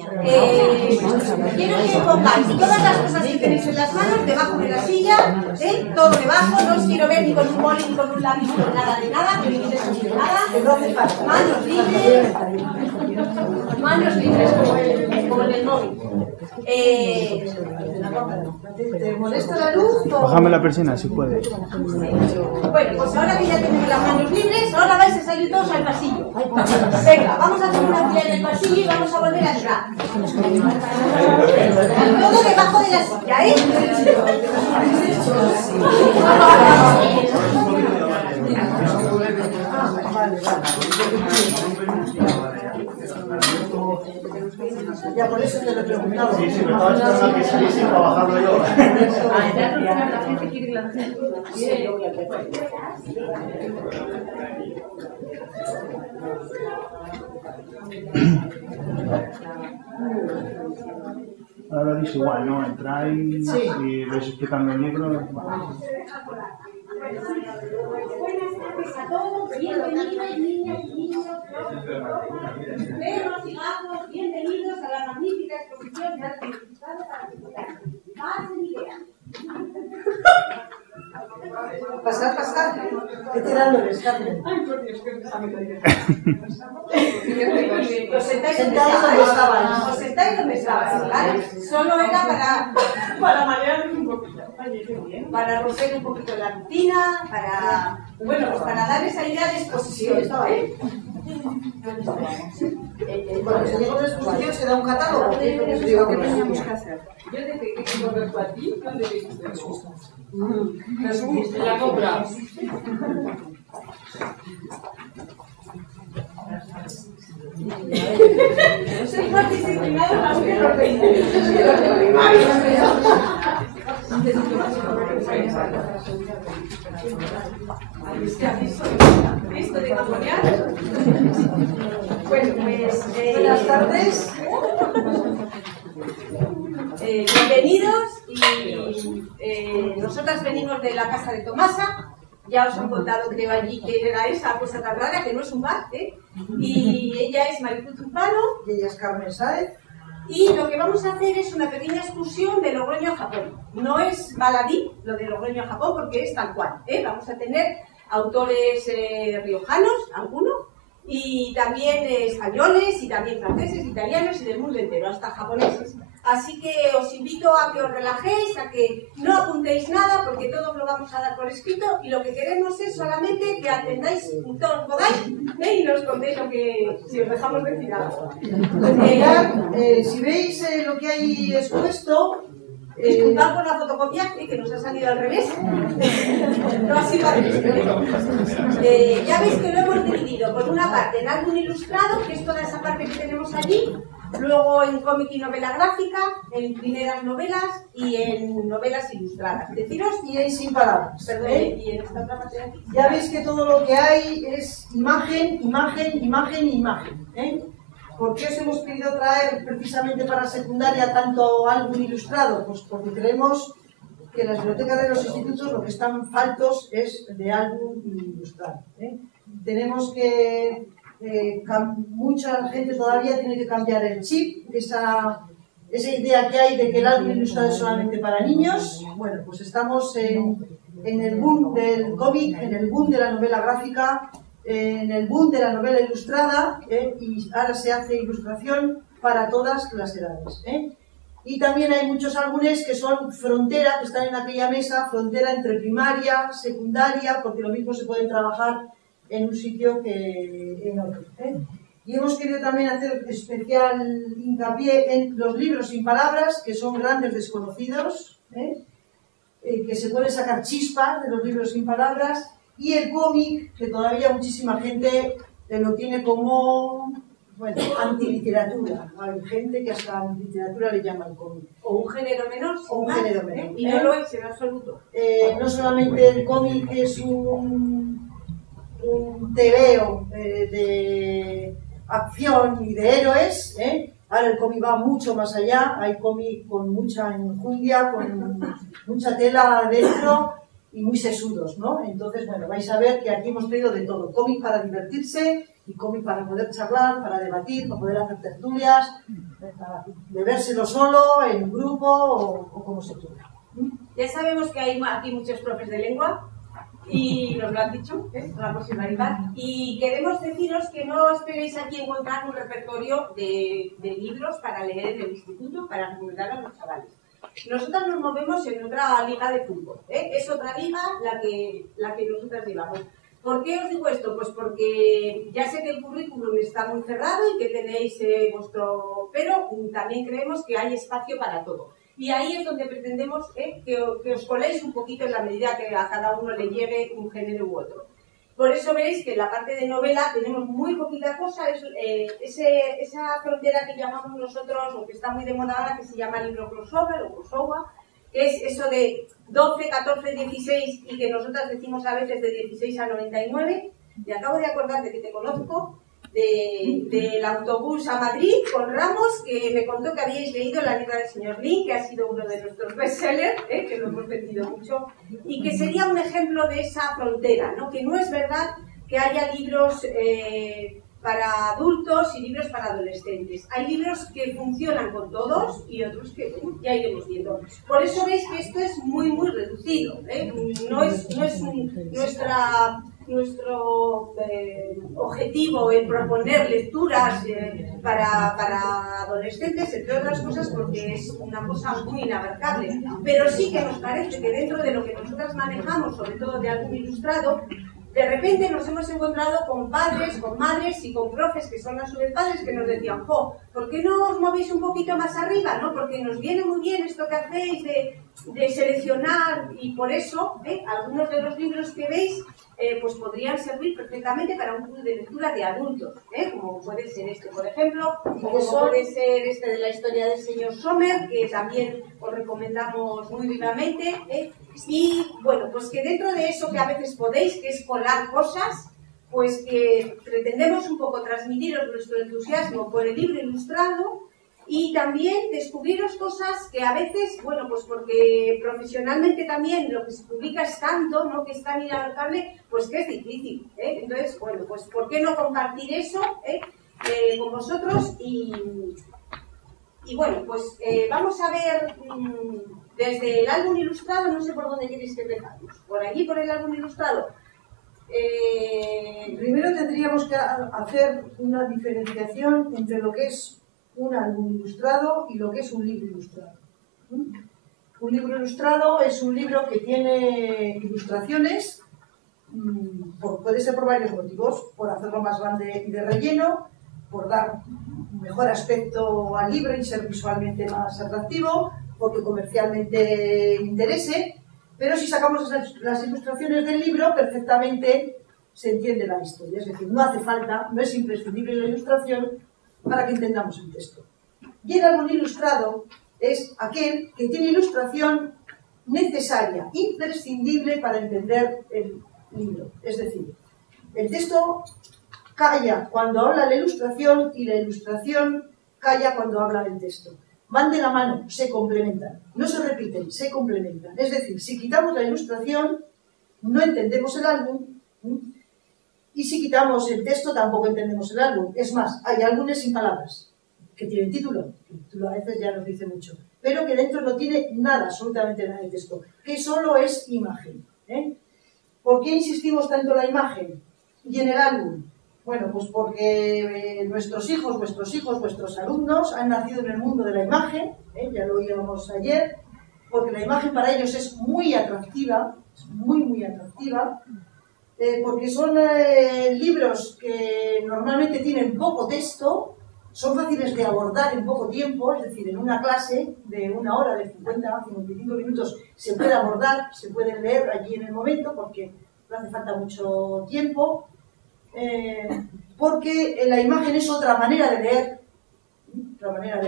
Quiero que pongáis todas las cosas que tenéis en las manos debajo de la silla, todo debajo, no os quiero ver ni con un boli ni con un lápiz, ni nada de nada, que no os de nada. Manos libres como en el móvil. ¿Te molesta la luz? Bájame la persiana si puedes. Bueno, pues ahora que ya tenemos las manos libres, ahora vais a salir todos al pasillo. Venga, vamos a hacer una fila en el pasillo y vamos a volver a entrar. Todo debajo de la silla, ¿eh? Ya por eso te lo he preguntado. Sí, me estaba esperando que saliese para bajarlo yo. La gente quiere la gente. Ahora dice igual, ¿no? Entráis y vais explicando el libro. Buenas tardes a todos, bienvenidos niñas y niños, perros y gatos, bienvenidos a la magnífica exposición de arte ilustrado para disfrutar. Pasen y vean. Pasar. ¿Qué te dan los Carmen? Os sentáis donde estabais. Os sentáis donde estabais, ¿vale? Solo era para marearnos un poquito. Para romper un poquito la rutina, pues para dar esa idea de exposición. Cuando se llega a una exposición se da un catálogo. Digo, ¿qué tenemos que hacer? Yo desde que tengo verlo a ti, ¿dónde viste eso? Jesús, la compra. Soy más disciplinado más que los ¿Listo de cajonear? Bueno, pues Buenas tardes. Bienvenidos y nosotras venimos de la casa de Tomasa. Ya os han contado, creo, allí que era esa cosa tan rara, que no es un bar, y ella es Maricruz Urbano. Y ella es Carmen Sáez. Y lo que vamos a hacer es una pequeña excursión de Logroño a Japón. No es baladí lo de Logroño a Japón porque es tal cual. Vamos a tener autores riojanos, algunos, y también españoles, y también franceses, italianos y del mundo entero, hasta japoneses. Así que os invito a que os relajéis, a que no apuntéis nada, porque todo lo vamos a dar por escrito, y lo que queremos es solamente que atendáis todo lo que podáis, y nos contéis lo que, si os dejamos decir algo. Si veis lo que hay expuesto, Disculpad por la fotocopia, que nos ha salido al revés. No así parece. Ya veis que lo hemos dividido por una parte en álbum ilustrado, que es toda esa parte que tenemos allí, luego en cómic y novela gráfica, en primeras novelas y en novelas ilustradas. Deciros, y hay sin palabras. perdón, y en esta otra parte de aquí. Ya veis que todo lo que hay es imagen. ¿Por qué os hemos querido traer precisamente para secundaria tanto álbum ilustrado? Pues porque creemos que en las bibliotecas de los institutos lo que están faltos es de álbum ilustrado. Tenemos que... mucha gente todavía tiene que cambiar el chip, esa idea que hay de que el álbum ilustrado es solamente para niños. Bueno, pues estamos en el boom del cómic, en el boom de la novela gráfica, en el boom de la novela ilustrada, y ahora se hace ilustración para todas las edades. Y también hay muchos álbumes que son frontera, que están en aquella mesa, frontera entre primaria, secundaria, porque lo mismo se pueden trabajar en un sitio que en otro. Y hemos querido también hacer especial hincapié en los libros sin palabras, que son grandes desconocidos, que se puede sacar chispas de los libros sin palabras, y el cómic, que todavía muchísima gente lo tiene como, bueno, antiliteratura. Hay gente que hasta antiliteratura le llama el cómic. O un género menor, O un género menor. y no lo es en absoluto. No solamente el cómic es un tebeo de acción y de héroes, ahora el cómic va mucho más allá, hay cómic con mucha enjundia, con mucha tela adentro y muy sesudos, ¿no? Entonces, bueno, vais a ver que aquí hemos traído de todo, cómic para divertirse y cómic para poder charlar, para debatir, para poder hacer tertulias, de vérselo solo, en grupo o como se quiera. Ya sabemos que hay aquí muchos profes de lengua y nos lo han dicho, la posibilidad. Y queremos deciros que no esperéis aquí encontrar un repertorio de libros para leer en el instituto, para recomendar a los chavales. Nosotras nos movemos en otra liga de fútbol, es otra liga la que nosotras llevamos. ¿Por qué os digo esto? Pues porque ya sé que el currículum está muy cerrado y que tenéis vuestro... Pero también creemos que hay espacio para todo. Y ahí es donde pretendemos que os coléis un poquito en la medida que a cada uno le llegue un género u otro. Por eso veréis que en la parte de novela tenemos muy poquita cosa, esa frontera que llamamos nosotros, o que está muy de moda ahora, que se llama libro crossover o crossover, que es eso de 12, 14, 16 y que nosotras decimos a veces de 16 a 99. Me acabo de acordar de que te conozco, del autobús a Madrid con Ramos, que me contó que habíais leído La letra del señor Lin, que ha sido uno de nuestros bestsellers, que lo hemos vendido mucho, y que sería un ejemplo de esa frontera, ¿no? Que no es verdad que haya libros para adultos y libros para adolescentes. Hay libros que funcionan con todos y otros que ya iremos viendo. Por eso veis que esto es muy, muy reducido. No es nuestro objetivo el proponer lecturas para adolescentes, entre otras cosas porque es una cosa muy inabarcable. Pero sí que nos parece que dentro de lo que nosotras manejamos, sobre todo de algún ilustrado, de repente nos hemos encontrado con padres, con madres y con profes que son a su vez padres que nos decían, jo, ¿por qué no os movéis un poquito más arriba? ¿No? Porque nos viene muy bien esto que hacéis de seleccionar, y por eso algunos de los libros que veis pues podrían servir perfectamente para un club de lectura de adultos, como puede ser este, por ejemplo, o como puede ser este de la historia del señor Sommer, que también os recomendamos muy vivamente, y bueno, pues que dentro de eso que a veces podéis, que es colar cosas, pues que pretendemos un poco transmitiros nuestro entusiasmo por el libro ilustrado y también descubriros cosas que a veces, bueno, pues porque profesionalmente también lo que se publica es tanto, ¿no?, que es tan inabarcable, pues que es difícil, Entonces, bueno, pues ¿por qué no compartir eso con vosotros? Y bueno, pues vamos a ver desde el álbum ilustrado, no sé por dónde queréis que empezamos, por allí, por el álbum ilustrado. Primero tendríamos que hacer una diferenciación entre lo que es un álbum ilustrado y lo que es un libro ilustrado. Un libro ilustrado es un libro que tiene ilustraciones, puede ser por varios motivos, por hacerlo más grande y de relleno, por dar un mejor aspecto al libro y ser visualmente más atractivo, porque comercialmente interese, pero si sacamos las ilustraciones del libro, perfectamente se entiende la historia. Es decir, no hace falta, no es imprescindible la ilustración para que entendamos el texto. Y el álbum ilustrado es aquel que tiene ilustración necesaria, imprescindible para entender el libro. Es decir, el texto calla cuando habla la ilustración y la ilustración calla cuando habla el texto. Van de la mano, se complementan, no se repiten, se complementan. Es decir, si quitamos la ilustración, no entendemos el álbum, y si quitamos el texto, tampoco entendemos el álbum. Es más, hay álbumes sin palabras, que tienen título. El título a veces ya nos dice mucho, pero que dentro no tiene nada, absolutamente nada de texto, que solo es imagen. ¿Por qué insistimos tanto en la imagen y en el álbum? Bueno, pues porque nuestros hijos, vuestros alumnos han nacido en el mundo de la imagen, ya lo oíamos ayer, porque la imagen para ellos es muy atractiva, es muy, muy atractiva, porque son libros que normalmente tienen poco texto, son fáciles de abordar en poco tiempo, es decir, en una clase de 1 hora, de 50 55 minutos, se puede abordar, se pueden leer allí en el momento, porque no hace falta mucho tiempo, porque la imagen es otra manera de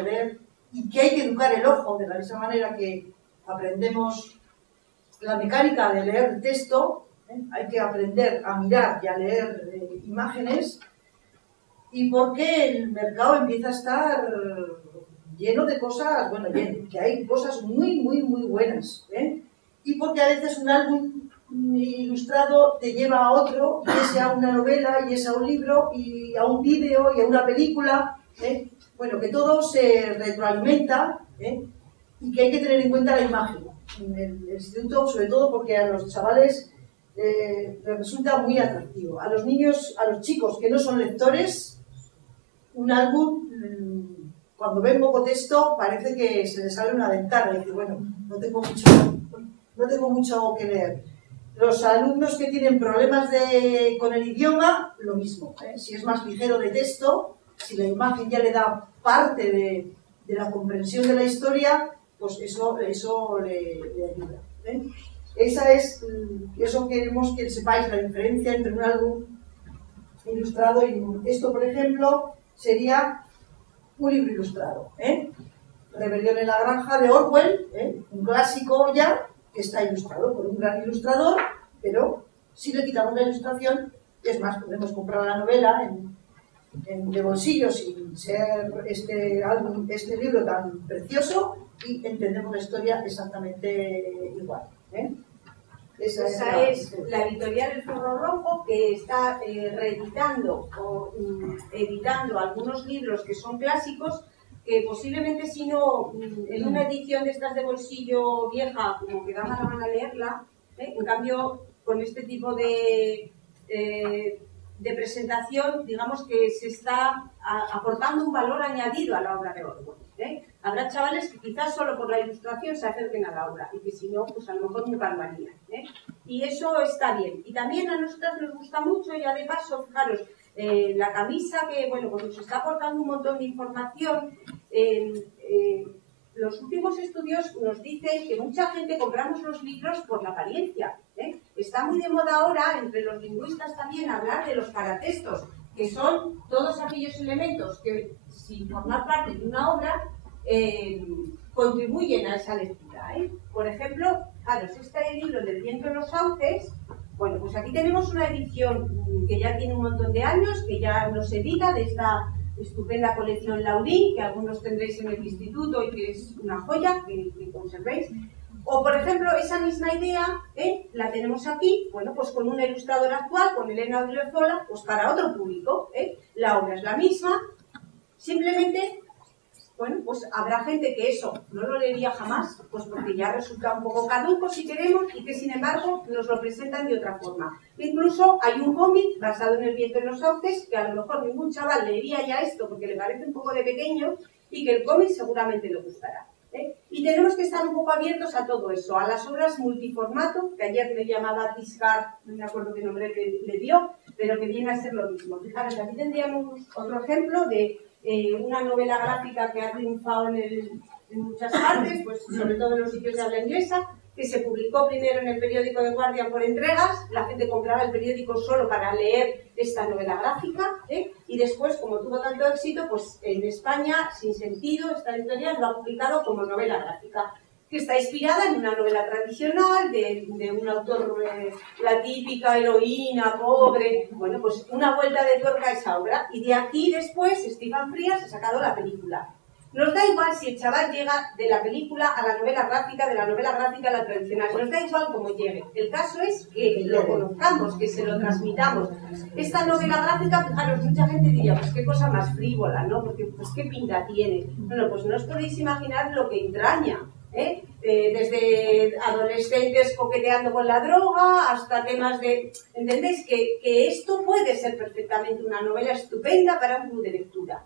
leer, y que hay que educar el ojo de la misma manera que aprendemos la mecánica de leer el texto. Hay que aprender a mirar y a leer imágenes, y porque el mercado empieza a estar lleno de cosas, bueno, que hay cosas muy, muy, muy buenas, y porque a veces un álbum ilustrado te lleva a otro, y ese a una novela, y ese a un libro, y a un vídeo, y a una película, bueno, que todo se retroalimenta, y que hay que tener en cuenta la imagen. En el instituto, sobre todo porque a los chavales les resulta muy atractivo. A los niños, a los chicos que no son lectores, un álbum, cuando ven poco texto, parece que se les sale una ventana y dice, bueno, no tengo mucho que leer. Los alumnos que tienen problemas con el idioma, lo mismo. Si es más ligero de texto, si la imagen ya le da parte de la comprensión de la historia, pues eso le ayuda. Eso queremos que sepáis la diferencia entre un álbum ilustrado y esto, por ejemplo, sería un libro ilustrado. Rebelión en la granja de Orwell, un clásico ya, que está ilustrado por un gran ilustrador, pero si le quitamos la ilustración, es más, podemos comprar la novela de bolsillo sin ser este libro tan precioso y entendemos la historia exactamente igual. Esa es la editorial El Zorro Rojo, que está reeditando o editando algunos libros que son clásicos, que posiblemente si no, en una edición de estas de bolsillo vieja, como que da mala gana leerla, en cambio, con este tipo de presentación, digamos que se está aportando un valor añadido a la obra de Orwell. Habrá chavales que quizás solo por la ilustración se acerquen a la obra y que si no, pues a lo mejor nunca lo harían. Y eso está bien. Y también a nosotras nos gusta mucho, ya de paso, fijaros, la camisa que, bueno, pues nos está aportando un montón de información. Los últimos estudios nos dicen que mucha gente compramos los libros por la apariencia. Está muy de moda ahora, entre los lingüistas también, hablar de los paratextos, que son todos aquellos elementos que, sin formar parte de una obra, contribuyen a esa lectura. Por ejemplo, este libro del viento en los sauces, bueno, pues aquí tenemos una edición que ya tiene un montón de años, que ya nos edita de esta estupenda colección Laurín, que algunos tendréis en el instituto y que es una joya que conservéis. O, por ejemplo, esa misma idea, la tenemos aquí, bueno, pues con una ilustradora actual, con Elena Odriozola, pues para otro público. La obra es la misma, simplemente, bueno, pues habrá gente que eso no lo leería jamás, pues porque ya resulta un poco caduco si queremos, y que sin embargo nos lo presentan de otra forma. Incluso hay un cómic basado en El viento en los sauces, que a lo mejor ningún chaval leería ya esto porque le parece un poco de pequeño, y que el cómic seguramente le gustará. Y tenemos que estar un poco abiertos a todo eso, a las obras multiformato, que ayer le llamaba Tiscar, no me acuerdo qué nombre le dio, pero que viene a ser lo mismo. Fijaros, aquí tendríamos otro ejemplo de una novela gráfica que ha triunfado en muchas partes, pues sobre todo en los sitios de habla inglesa, que se publicó primero en el periódico The Guardian por entregas. La gente compraba el periódico solo para leer esta novela gráfica, y después, como tuvo tanto éxito, pues en España, Sin Sentido, esta editorial lo ha publicado como novela gráfica, que está inspirada en una novela tradicional de un autor, la típica heroína, pobre. Bueno, pues una vuelta de tuerca a esa obra, y de aquí después Stephen Frears ha sacado la película. Nos da igual si el chaval llega de la película a la novela gráfica, de la novela gráfica a la tradicional, nos da igual cómo llegue. El caso es que lo conozcamos, que se lo transmitamos. Esta novela gráfica, fijaros, mucha gente diría, pues qué cosa más frívola, ¿no? Porque, pues qué pinta tiene. Bueno, pues no os podéis imaginar lo que entraña, desde adolescentes coqueteando con la droga hasta temas de... ¿Entendéis? Que esto puede ser perfectamente una novela estupenda para un club de lectura,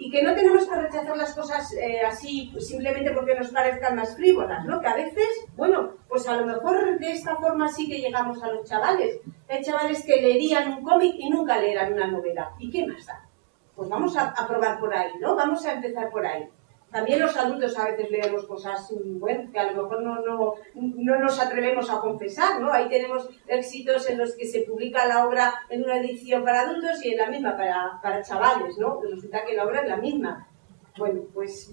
y que no tenemos que rechazar las cosas así pues, simplemente porque nos parezcan más frívolas, ¿no? Que a veces, bueno, pues a lo mejor de esta forma sí que llegamos a los chavales. Hay chavales que leerían un cómic y nunca leerán una novela. ¿Y qué más da? Pues vamos a probar por ahí, ¿no? Vamos a empezar por ahí. También los adultos a veces leemos cosas, bueno, que a lo mejor no nos atrevemos a confesar, ¿no? Ahí tenemos éxitos en los que se publica la obra en una edición para adultos y en la misma para chavales, ¿no? Resulta que la obra es la misma. Bueno, pues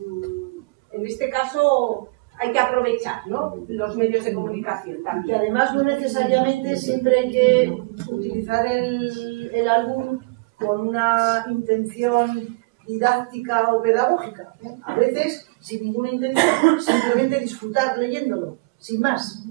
en este caso hay que aprovechar, ¿no? Los medios de comunicación también. Y además no necesariamente siempre hay que utilizar el álbum con una intención didáctica o pedagógica. A veces, sin ninguna intención, simplemente disfrutar leyéndolo, sin más.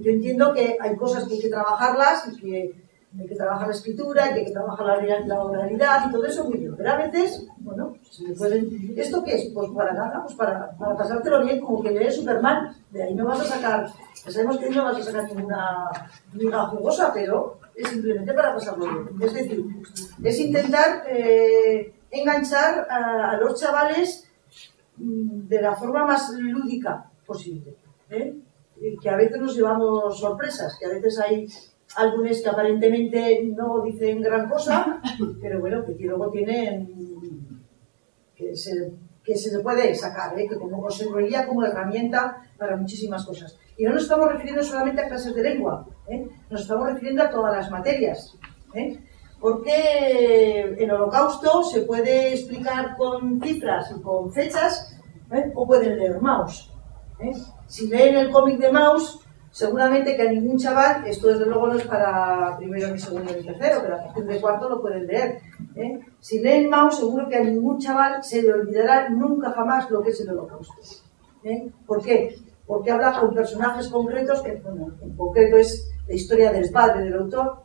Yo entiendo que hay cosas que hay que trabajarlas y que hay que trabajar la escritura, hay que trabajar la oralidad y todo eso, muy bien. Pero a veces, bueno, se le pueden... ¿Esto qué es? Pues para nada, pues para pasártelo bien, como que lees Superman. De ahí no vas a sacar, ya sabemos que no vas a sacar ninguna liga jugosa, pero es simplemente para pasarlo bien. Es decir, es intentar enganchar a los chavales de la forma más lúdica posible, ¿eh? Que a veces nos llevamos sorpresas, que a veces hay álbumes que aparentemente no dicen gran cosa, pero bueno, que luego tienen que se le puede sacar, que como se serviría como herramienta para muchísimas cosas. Y no nos estamos refiriendo solamente a clases de lengua, nos estamos refiriendo a todas las materias, porque el Holocausto se puede explicar con cifras y con fechas, o pueden leer Maus. Si leen el cómic de Maus, seguramente que a ningún chaval, esto desde luego no es para primero, ni segundo, ni tercero, pero a partir de cuarto lo pueden leer. Si leen Maus, seguro que a ningún chaval se le olvidará nunca jamás lo que es el Holocausto. ¿Por qué? Porque habla con personajes concretos, que bueno, en concreto es la historia del padre del autor,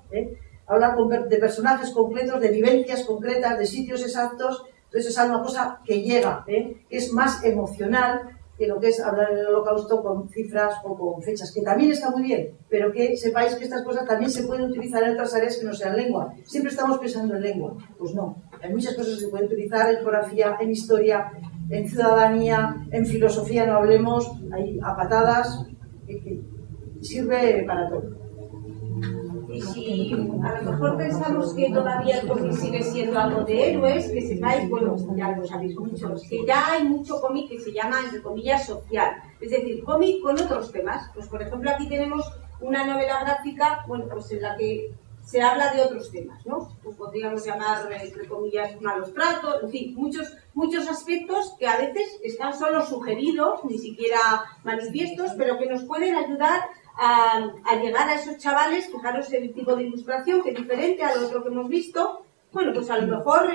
habla de personajes concretos, de vivencias concretas, de sitios exactos. Entonces es una cosa que llega, que es más emocional que lo que es hablar del Holocausto con cifras o con fechas, que también está muy bien, pero que sepáis que estas cosas también se pueden utilizar en otras áreas que no sean lengua. Siempre estamos pensando en lengua. Pues no, hay muchas cosas que se pueden utilizar en geografía, en historia, en ciudadanía, en filosofía, no hablemos, hay a patadas, que sirve para todo. Y si a lo mejor pensamos que todavía el cómic sigue siendo algo de héroes, que sepáis, bueno, ya lo sabéis muchos, que ya hay mucho cómic que se llama, entre comillas, social. Es decir, cómic con otros temas. Pues por ejemplo aquí tenemos una novela gráfica, bueno, pues en la que se habla de otros temas, ¿no? Pues podríamos llamar, entre comillas, malos tratos, en fin, muchos aspectos que a veces están solo sugeridos, ni siquiera manifiestos, pero que nos pueden ayudar a llegar a esos chavales. Fijaros el tipo de ilustración, que es diferente al otro que hemos visto. Bueno, pues a lo mejor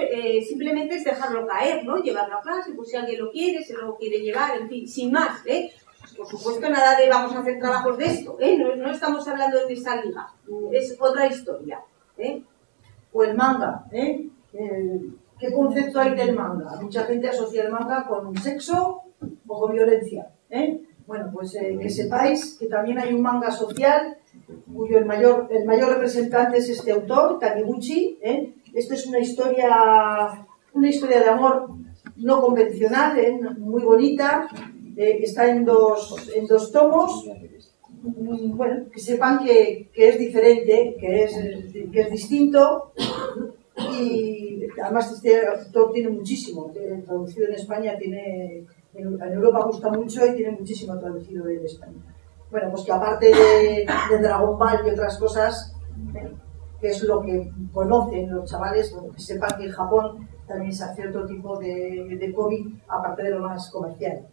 simplemente es dejarlo caer, ¿no? Llevarlo a clase, pues si alguien lo quiere, se lo quiere llevar, en fin, sin más, Por supuesto, nada de vamos a hacer trabajos de esto, no estamos hablando de esa liga, es otra historia, O el manga, ¿qué concepto hay del manga? Mucha gente asocia el manga con sexo o con violencia, Bueno, pues que sepáis que también hay un manga social cuyo el mayor representante es este autor, Taniguchi. Esto es una historia de amor no convencional, muy bonita, está en dos tomos. Bueno, que sepan que es diferente, que es distinto, y además este autor tiene muchísimo, traducido en España, en Europa gusta mucho y tiene muchísimo traducido en España. Bueno, pues que aparte de Dragon Ball y otras cosas, que es lo que conocen los chavales, bueno, que sepan que en Japón también se hace otro tipo de cómic, aparte de lo más comercial.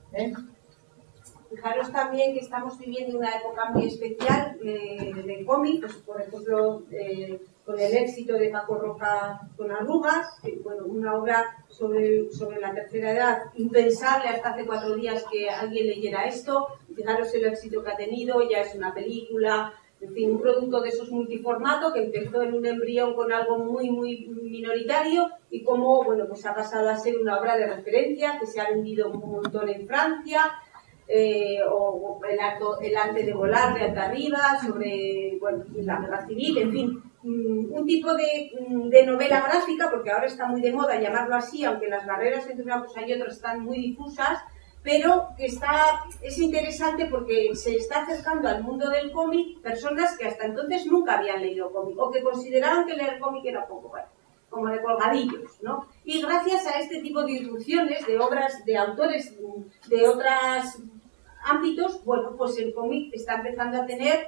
Fijaros también que estamos viviendo una época muy especial de cómic, pues, por ejemplo, con el éxito de Paco Roca con Arrugas, bueno, una obra sobre la tercera edad, impensable hasta hace 4 días que alguien leyera esto. Fijaros el éxito que ha tenido, ya es una película, en fin, un producto de esos multiformato que empezó en un embrión con algo muy, muy minoritario y como, bueno, pues ha pasado a ser una obra de referencia que se ha vendido un montón en Francia. O el arte de volar de alta arriba, sobre, bueno, la guerra civil, en fin, un tipo de novela gráfica, porque ahora está muy de moda llamarlo así, aunque las barreras entre una cosa y otra están muy difusas, pero que es interesante porque se está acercando al mundo del cómic personas que hasta entonces nunca habían leído cómic, o que consideraban que leer cómic era poco, bueno, como de colgadillos, ¿no? Y gracias a este tipo de irrupciones de obras de autores de otros ámbitos, bueno, pues el cómic está empezando a tener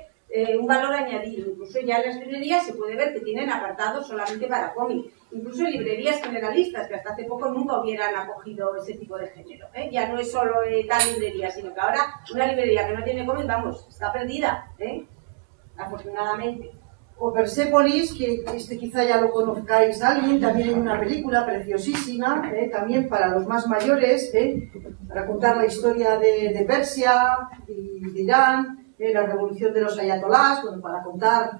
un valor añadido. Incluso ya en las librerías se puede ver que tienen apartados solamente para cómic. Incluso librerías generalistas, que hasta hace poco nunca hubieran acogido ese tipo de género. Ya no es solo tal librería, sino que ahora una librería que no tiene cómic, vamos, está perdida, afortunadamente. O Persepolis, que quizá ya lo conozcáis alguien, también hay una película preciosísima, también para los más mayores, para contar la historia de Persia y de Irán, la revolución de los ayatolás, bueno, para contar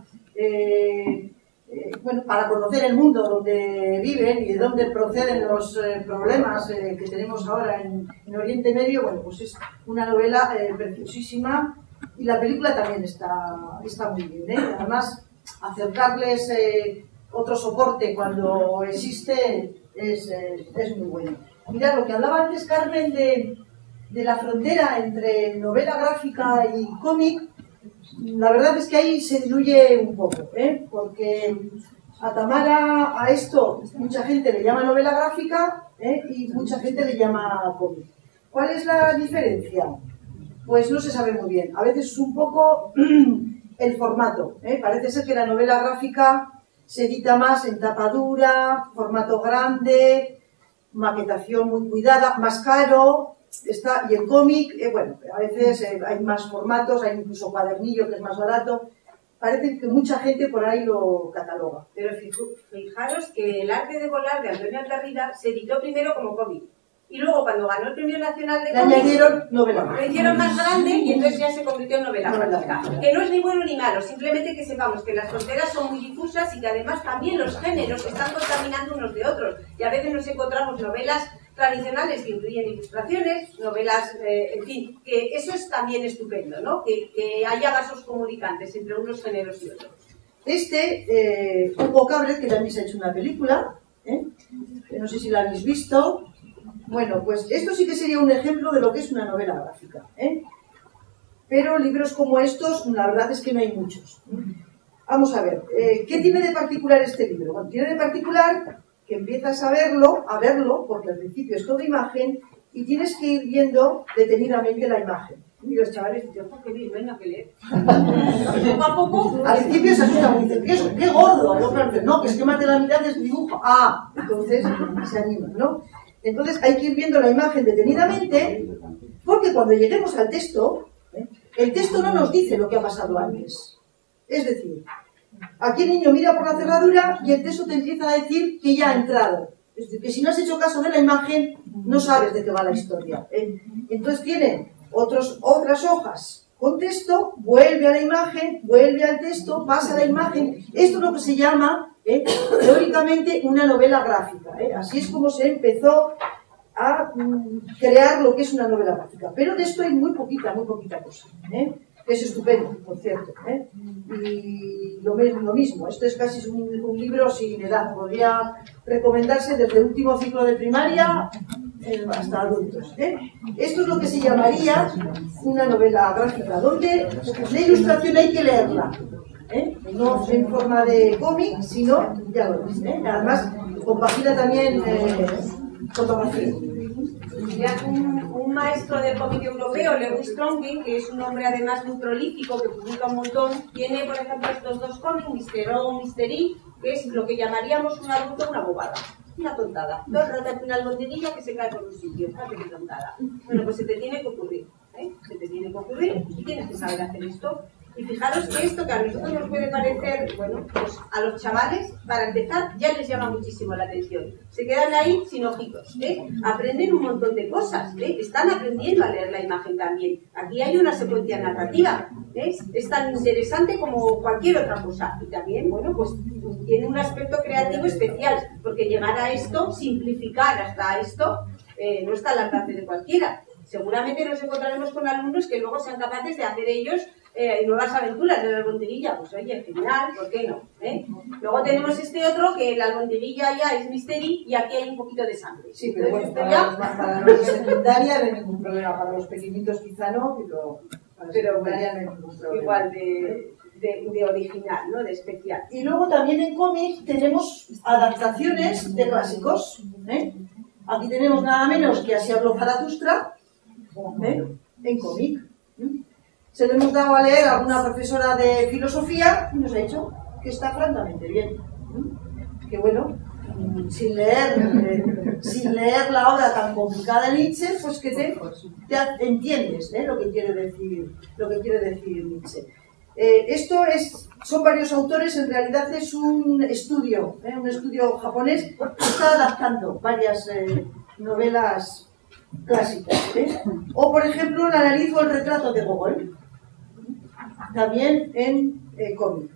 bueno, para conocer el mundo donde viven y de dónde proceden los problemas que tenemos ahora en Oriente Medio, bueno, pues es una novela preciosísima y la película también está muy bien, ¿eh? Además, acercarles otro soporte cuando existe es muy bueno. Mirad, lo que hablaba antes Carmen de la frontera entre novela gráfica y cómic, la verdad es que ahí se diluye un poco, porque a Tamara, a esto, mucha gente le llama novela gráfica y mucha gente le llama cómic. ¿Cuál es la diferencia? Pues no se sabe muy bien. A veces es un poco el formato. Parece ser que la novela gráfica se edita más en tapa dura, formato grande, maquetación muy cuidada, más caro. Y el cómic, bueno, a veces hay más formatos, hay incluso cuadernillo que es más barato. Parece que mucha gente por ahí lo cataloga. Pero fijaros que El arte de volar de Antonio Altarrida se editó primero como cómic. Y luego, cuando ganó el Premio Nacional de Le Cómics, añadieron novela. lo hicieron más grande y entonces ya se convirtió en novela gráfica. Que no es ni bueno ni malo, simplemente que sepamos que las fronteras son muy difusas y que además también los géneros están contaminando unos de otros. Y a veces nos encontramos novelas tradicionales que incluyen ilustraciones, novelas, en fin, que eso es también estupendo, ¿no? Que haya vasos comunicantes entre unos géneros y otros. Hugo Cabret, que también se ha hecho una película, que no sé si la habéis visto. Bueno, pues esto sí que sería un ejemplo de lo que es una novela gráfica, Pero libros como estos, la verdad es que no hay muchos. Vamos a ver, ¿qué tiene de particular este libro? Bueno, tiene de particular que empiezas a verlo, porque al principio es toda imagen, y tienes que ir viendo detenidamente la imagen. Y los chavales dicen, oh, qué bien, venga, que leer. Poco a poco. Al principio se asusta, dicen, qué gordo. No, que es que más de la mitad es dibujo. Entonces se animan, ¿no? Entonces hay que ir viendo la imagen detenidamente, porque cuando lleguemos al texto, el texto no nos dice lo que ha pasado antes. Es decir, aquí el niño mira por la cerradura y el texto te empieza a decir que ya ha entrado. Es decir, que si no has hecho caso de la imagen, no sabes de qué va la historia. Entonces tiene otras hojas con texto, vuelve a la imagen, vuelve al texto, pasa a la imagen. Esto es lo que se llama, teóricamente, una novela gráfica. Así es como se empezó a crear lo que es una novela gráfica. Pero de esto hay muy poquita cosa. Es estupendo, por cierto. Y lo mismo, esto es casi un libro sin edad. Podría recomendarse desde el último ciclo de primaria hasta adultos. Esto es lo que se llamaría una novela gráfica, donde la ilustración hay que leerla. No en forma de cómic, sino, ya lo veis, además compagina también fotografía. Un maestro del cómic europeo, Lewis Tromkin, que es un hombre además muy prolífico, que publica un montón, tiene, por ejemplo, estos dos cómics, Mr. O, Mr. E, que es lo que llamaríamos un adulto una bobada, una tontada. Todo el rato una albondiguilla que se cae por un sitio, qué tontada. Bueno, pues se te tiene que ocurrir, se te tiene que ocurrir y tienes que saber hacer esto. Y fijaros que esto que a nosotros nos puede parecer, bueno, pues a los chavales, para empezar, ya les llama muchísimo la atención. Se quedan ahí sin ojitos, aprenden un montón de cosas, están aprendiendo a leer la imagen también. Aquí hay una secuencia narrativa, es tan interesante como cualquier otra cosa. Y también, bueno, pues tiene un aspecto creativo especial, porque llegar a esto, simplificar hasta esto, no está al alcance de cualquiera. Seguramente nos encontraremos con alumnos que luego sean capaces de hacer ellos nuevas aventuras de la albondiguilla. Pues oye, genial, ¿por qué no? Luego tenemos este otro que la albondiguilla ya es mystery y aquí hay un poquito de sangre. Sí, pero bueno, para los secundaria no hay ningún problema, para los pequeñitos quizá no, pero para secundaria no hay ningún problema. Igual de original, ¿no? De especial. Y luego también en cómic tenemos adaptaciones de clásicos. Aquí tenemos nada menos que Así habló Zaratustra, en cómic. Se lo hemos dado a leer a una profesora de filosofía y nos ha dicho que está francamente bien. Que bueno, sin leer la obra tan complicada de Nietzsche, pues que te entiendes lo que quiere decir Nietzsche. Son varios autores, en realidad es un estudio japonés que está adaptando varias novelas clásicas. O, por ejemplo, La nariz o el retrato de Gogol, también en cómic.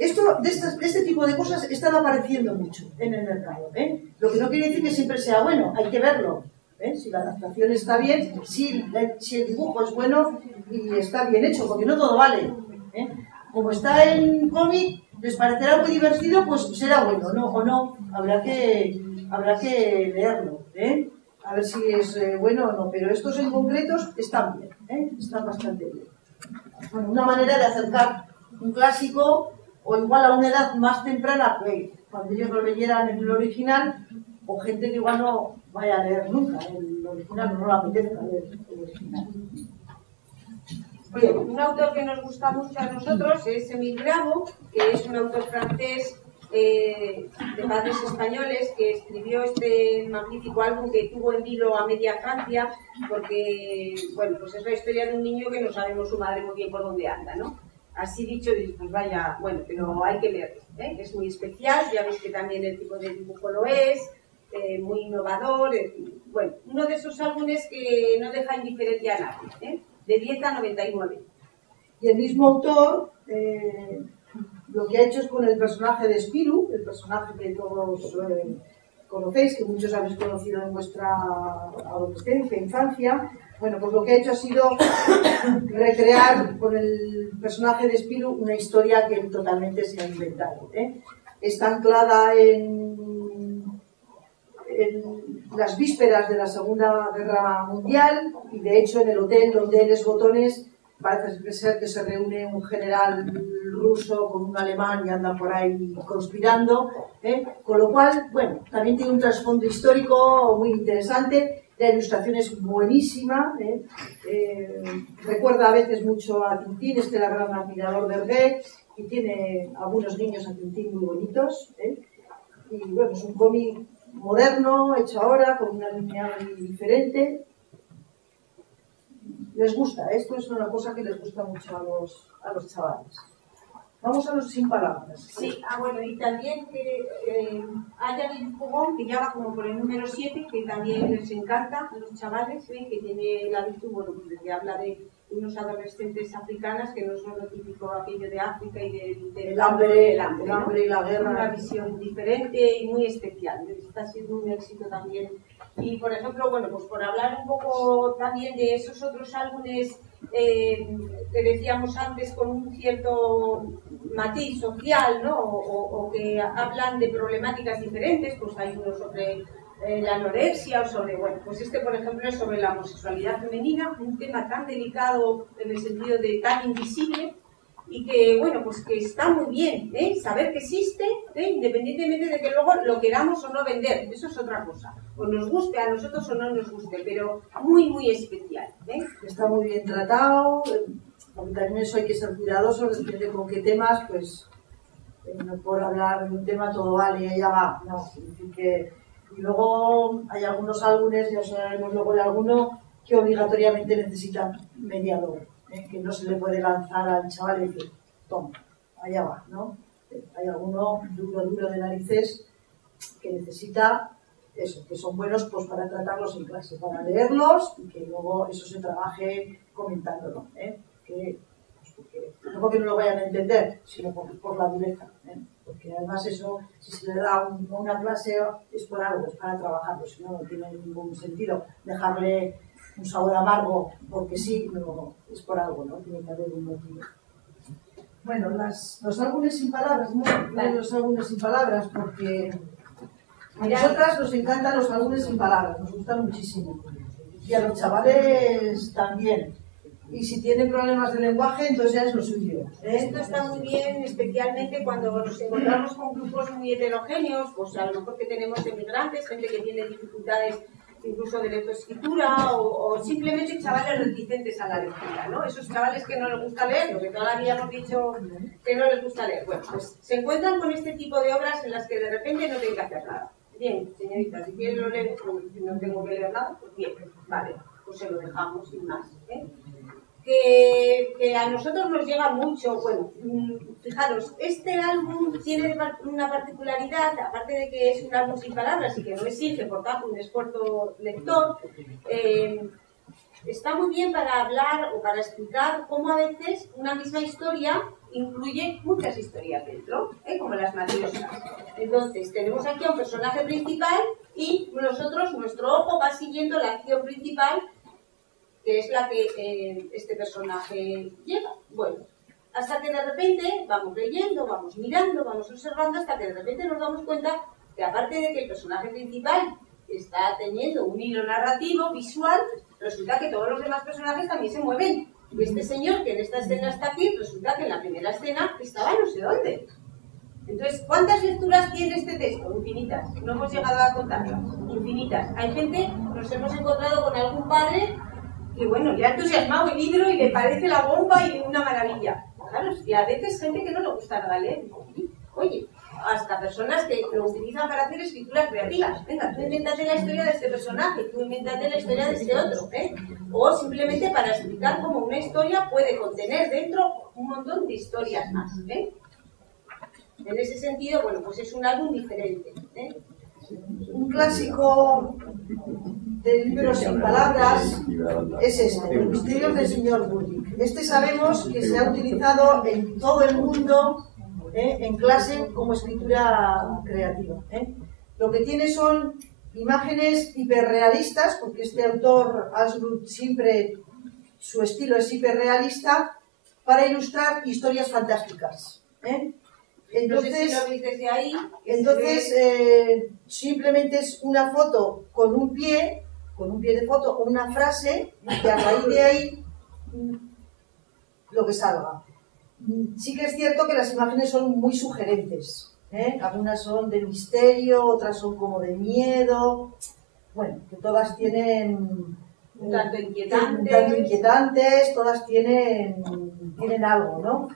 Este tipo de cosas están apareciendo mucho en el mercado, ¿eh? Lo que no quiere decir que siempre sea bueno, hay que verlo, ¿eh? Si la adaptación está bien, si el dibujo es bueno y está bien hecho, porque no todo vale, ¿eh? Como está en cómic, les parecerá muy divertido, pues será bueno, ¿no? O no, habrá que leerlo, ¿eh? A ver si es bueno o no, pero estos en concretos están bien, ¿eh? Están bastante bien. Bueno, una manera de acercar un clásico o igual a una edad más temprana, que cuando ellos lo leyeran en el original, o gente que igual no vaya a leer nunca el original, no le apetezca leer el original. Bien, un autor que nos gusta mucho a nosotros es Émile Gravo, que es un autor francés de padres españoles que escribió este magnífico álbum que tuvo en vilo a media Francia, porque, bueno, pues es la historia de un niño que no sabemos su madre muy bien por dónde anda, ¿no? Así dicho, pues vaya, bueno, pero hay que leerlo, ¿eh? Es muy especial, ya veis que también el tipo de dibujo lo es, muy innovador, bueno, uno de esos álbumes que no deja indiferente a nadie, ¿eh? De 10 a 99. Y el mismo autor lo que ha hecho es con el personaje de Spirou, el personaje que todos conocéis, que muchos habéis conocido en vuestra adolescencia, infancia. Bueno, pues lo que ha hecho ha sido recrear con el personaje de Spirou una historia que él totalmente se ha inventado, ¿eh? Está anclada en las vísperas de la Segunda Guerra Mundial y de hecho en el hotel donde él es botones parece ser que se reúne un general ruso con un alemán y andan por ahí conspirando, ¿eh? Con lo cual, bueno, también tiene un trasfondo histórico muy interesante, la ilustración es buenísima, ¿eh? Recuerda a veces mucho a Tintín, este era gran admirador de Hergé y tiene algunos guiños a Tintín muy bonitos, ¿eh? Y bueno, es un cómic moderno, hecho ahora, con una línea diferente. Les gusta, esto es una cosa que les gusta mucho a los chavales. Vamos a los sin palabras. Sí, bueno, y también que hay alguien jugón que ya va como por el número 7, que también les encanta a los chavales, ¿ven? Que tiene la virtud, bueno, pues que habla de unos adolescentes africanas que no son lo típico aquello de África y del hambre, ¿no? Y la guerra. Una visión diferente y muy especial. Está siendo un éxito también. Y por ejemplo, bueno, pues por hablar un poco también de esos otros álbumes que decíamos antes con un cierto matiz social, ¿no? O que hablan de problemáticas diferentes, pues hay uno sobre la anorexia o sobre, bueno, pues este por ejemplo es sobre la homosexualidad femenina, un tema tan delicado en el sentido de tan invisible y que, bueno, pues que está muy bien, ¿eh? Saber que existe, ¿eh? Independientemente de que luego lo queramos o no vender, eso es otra cosa, o nos guste a nosotros o no nos guste, pero muy, muy especial, ¿eh? Está muy bien tratado, porque también eso hay que ser cuidadoso, depende con qué temas, pues no por hablar de un tema todo vale, ya va, no, es decir que... Y luego hay algunos álbumes, ya os hablaremos luego de alguno, que obligatoriamente necesitan mediador, que no se le puede lanzar al chaval y decir, toma, allá va, ¿no? Hay alguno duro de narices que necesita eso, que son buenos pues para tratarlos en clase, para leerlos y que luego eso se trabaje comentándolo, no porque no lo vayan a entender, sino por la dureza, porque además eso, si se le da una clase es por algo, es para trabajarlo, si no, no tiene ningún sentido dejarle un sabor amargo porque sí, no, es por algo, ¿no? Tiene que haber un motivo. Bueno, los álbumes sin palabras, ¿no? Los álbumes sin palabras, porque a nosotras nos encantan los álbumes sin palabras, nos gustan muchísimo. Y a los chavales también. Y si tienen problemas de lenguaje, entonces ya es lo suyo. Esto está muy bien, especialmente cuando nos encontramos con grupos muy heterogéneos, pues a lo mejor que tenemos emigrantes, gente que tiene dificultades incluso de lectoescritura o simplemente chavales reticentes a la lectura, ¿no? Esos chavales que no les gusta leer, lo que todavía hemos dicho que no les gusta leer. Bueno, pues se encuentran con este tipo de obras en las que de repente no tienen que hacer nada. Bien, señorita, si quieres lo leo, pues no tengo que leer nada, pues bien, vale, pues se lo dejamos sin más, ¿eh? Que a nosotros nos llega mucho. Bueno, fijaros, este álbum tiene una particularidad, aparte de que es un álbum sin palabras y que no exige, por tanto, un esfuerzo lector, está muy bien para hablar o para explicar cómo a veces una misma historia incluye muchas historias dentro, como las matrioscas. Entonces, tenemos aquí a un personaje principal y nosotros, nuestro ojo va siguiendo la acción principal, que es la que este personaje lleva. Bueno, hasta que de repente vamos leyendo, vamos mirando, vamos observando, hasta que de repente nos damos cuenta que aparte de que el personaje principal está teniendo un hilo narrativo, visual, resulta que todos los demás personajes también se mueven. Y este señor que en esta escena está aquí, resulta que en la primera escena estaba no sé dónde. Entonces, ¿cuántas lecturas tiene este texto? Infinitas. No hemos llegado a contarlas. Infinitas. Hay gente, nos hemos encontrado con algún padre que, bueno, le ha entusiasmado el libro y le parece la bomba y una maravilla. Claro, y a veces gente que no le gusta nada leer. Oye, hasta personas que lo utilizan para hacer escrituras creativas. Venga, tú invéntate la historia de este personaje, tú invéntate la historia de este otro, o simplemente para explicar cómo una historia puede contener dentro un montón de historias más, En ese sentido, bueno, pues es un álbum diferente, Un clásico del libro sin palabras es este, Los misterios del señor Burdick. Este sabemos que se ha utilizado en todo el mundo en clase como escritura creativa. Lo que tiene son imágenes hiperrealistas, porque este autor, Ashwood, siempre su estilo es hiperrealista, para ilustrar historias fantásticas. Entonces, simplemente es una foto con un pie de foto o una frase, y a raíz de ahí lo que salga. Sí que es cierto que las imágenes son muy sugerentes, algunas son de misterio, otras son como de miedo, bueno, que todas tienen un tanto inquietantes, todas tienen algo, ¿no?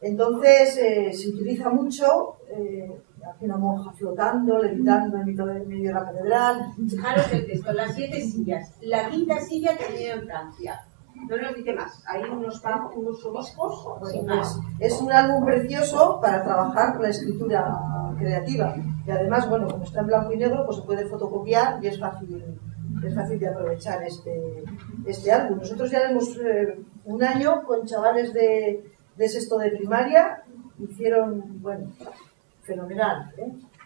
Entonces se utiliza mucho, aquí una monja flotando, levitando en medio de la catedral. Fijaros el texto, las 7 sillas, la quinta silla tenida en Francia. No nos dice más, hay unos obispos, sin más. Es un álbum precioso para trabajar la escritura creativa. Y además, bueno, como está en blanco y negro, pues se puede fotocopiar y es fácil de aprovechar este álbum. Nosotros ya hemos un año con chavales de sexto de primaria, hicieron, bueno, fenomenal.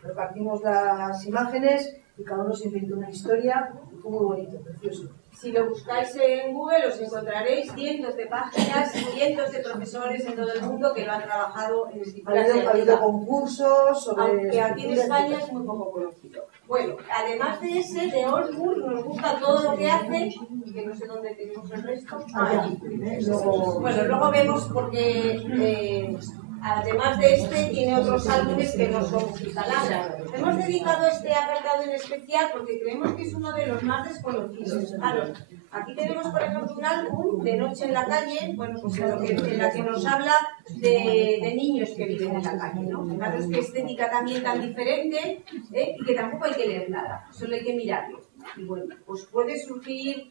Repartimos las imágenes y cada uno se inventó una historia, fue muy bonito, precioso. Si lo buscáis en Google os encontraréis cientos de páginas, cientos de profesores en todo el mundo que lo han trabajado en escritura creativa. Ha habido concursos sobre... Aunque aquí en España es muy poco conocido. Bueno, además de ese, de Ashwood, nos gusta todo lo que hace, que no sé dónde tenemos el resto. Bueno, luego vemos porque... además de este, tiene otros álbumes que no son sin palabras. Hemos dedicado este apartado en especial porque creemos que es uno de los más desconocidos. Claro, aquí tenemos, por ejemplo, un álbum de Noche en la calle, bueno, pues en la que nos habla de niños que viven en la calle, ¿no? Fijaros qué estética también tan diferente, y que tampoco hay que leer nada, solo hay que mirarlo. Y bueno, pues puede surgir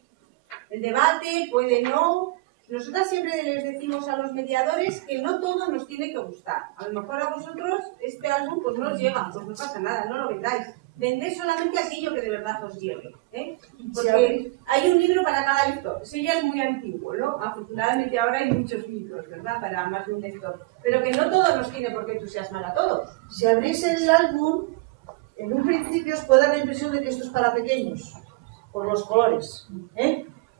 el debate, puede no. Nosotras siempre les decimos a los mediadores que no todo nos tiene que gustar. A lo mejor a vosotros este álbum pues no os llega, pues no pasa nada, no lo vendáis. Vended solamente aquello que de verdad os llegue. Porque hay un libro para cada lector. Eso ya es muy antiguo, ¿no? Afortunadamente ahora hay muchos libros, ¿verdad? Para más de un lector. Pero que no todo nos tiene por qué entusiasmar a todos. Si abrís el álbum, en un principio os puede dar la impresión de que esto es para pequeños, por los colores.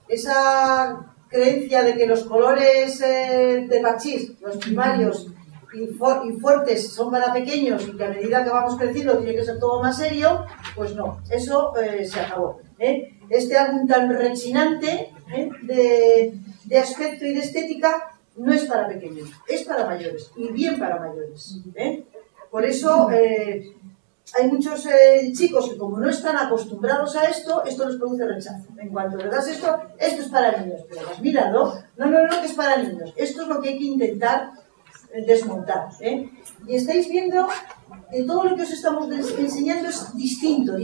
Esa creencia de que los colores de parchís, los primarios y fuertes son para pequeños y que a medida que vamos creciendo tiene que ser todo más serio, pues no, eso se acabó. Este álbum tan rechinante de aspecto y de estética no es para pequeños, es para mayores, y bien para mayores. Por eso hay muchos chicos que como no están acostumbrados a esto les produce rechazo. En cuanto le das esto es para niños. Pero vas mirando, no, que es para niños. Esto es lo que hay que intentar desmontar. Y estáis viendo que todo lo que os estamos enseñando es distinto.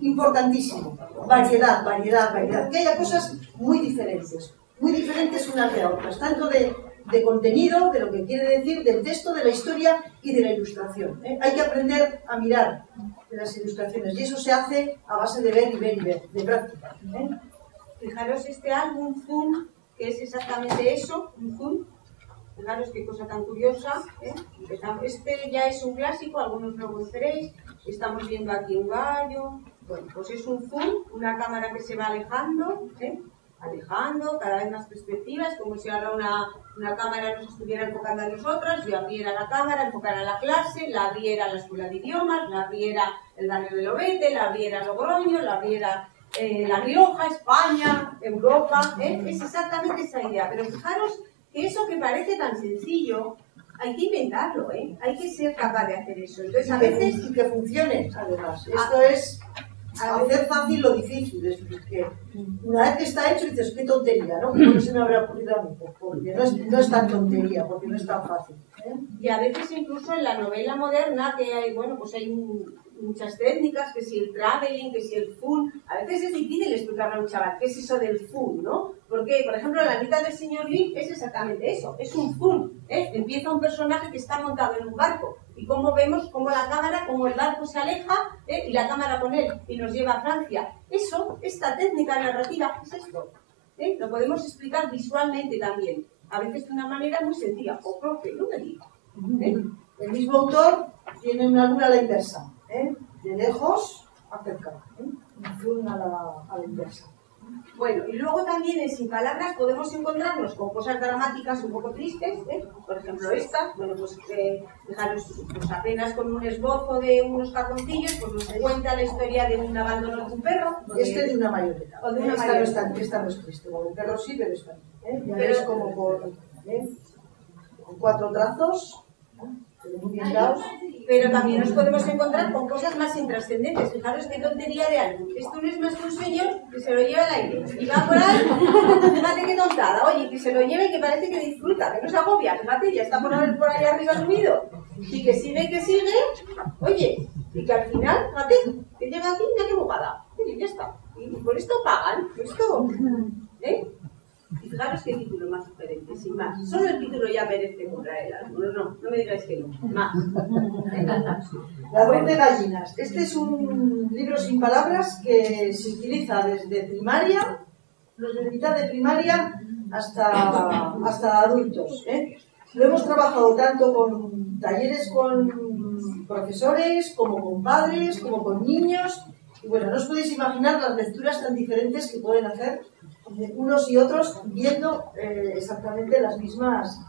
Importantísimo. Variedad. Que haya cosas muy diferentes unas de otras. Tanto de contenido, de lo que quiere decir, del texto, de la historia y de la ilustración. Hay que aprender a mirar de las ilustraciones y eso se hace a base de ver, de práctica. Fijaros este álbum Zoom, que es exactamente eso, un Zoom, Fijaros qué cosa tan curiosa, ¿eh? Este ya es un clásico, algunos lo conoceréis. Estamos viendo aquí un gallo. Bueno, pues es un zoom, una cámara que se va alejando, ¿eh? Alejando, cada vez más perspectivas, como si ahora una cámara nos estuviera enfocando a nosotras, yo abriera la cámara, enfocara la clase, la abriera la escuela de idiomas, la abriera el barrio de Lobete, la abriera Logroño, la abriera La Rioja, España, Europa, ¿eh? Es exactamente esa idea, pero fijaros que eso que parece tan sencillo, hay que inventarlo, ¿eh? Hay que ser capaz de hacer eso. Entonces, a veces... Y que funcione, además. Esto es hacer fácil lo difícil. Es decir, que una vez que está hecho, dices, qué tontería, ¿no? ¿Por qué se me habrá ocurrido a mí? Porque no es tan tontería, porque no es tan fácil, ¿eh? Y a veces incluso en la novela moderna, que hay, bueno, pues hay muchas técnicas, que si el traveling, que si el fun, a veces es difícil explicarle a un chaval qué es eso del fun, ¿no? Porque, por ejemplo, la mitad del señor Lee es exactamente eso, es un fun, ¿eh? Empieza un personaje que está montado en un barco, y como vemos, como la cámara, como el barco se aleja, y la cámara con él, y nos lleva a Francia. Eso, esta técnica narrativa, es esto, ¿eh? Lo podemos explicar visualmente también, a veces de una manera muy sencilla, o profe, no me digo, ¿eh? El mismo autor tiene una luna a la inversa, ¿eh? De lejos a cerca, ¿eh? Un zoom a la inversa. Bueno, y luego también en Sin Palabras podemos encontrarnos con cosas dramáticas un poco tristes, ¿eh? Por ejemplo esta, bueno, pues fijaros, pues apenas con un esbozo de unos calzoncillos, pues nos cuenta la historia de un abandono de un perro. Este de una mayoleta. O de una esta, mayoleta. Esta no es triste, bueno, el perro sí, pero esta no, ¿eh? Ya Pero- ves como con 4 trazos, pero muy bien dados. Pero también nos podemos encontrar con cosas más intrascendentes. Fijaros qué tontería de algo. Esto no es más que un señor que se lo lleva al aire. Y va por ahí, fíjate qué tontada. Oye, que se lo lleve y que parece que disfruta, que no se agobia. Fíjate, ya está por ahí arriba subido. Y que sigue, oye, y que al final, fíjate, que llega aquí, ya que bobada. Y ya está. Y por esto pagan. Esto, ¿eh? Y fijaros qué título más sugerente, sin más. Solo el título ya merece comprar el álbum. No me digáis que no. Más. La voz de gallinas. Este es un libro sin palabras que se utiliza desde primaria, desde mitad de primaria hasta adultos, ¿eh? Lo hemos trabajado tanto con talleres con profesores, como con padres, como con niños. Y bueno, no os podéis imaginar las lecturas tan diferentes que pueden hacer unos y otros viendo exactamente las mismas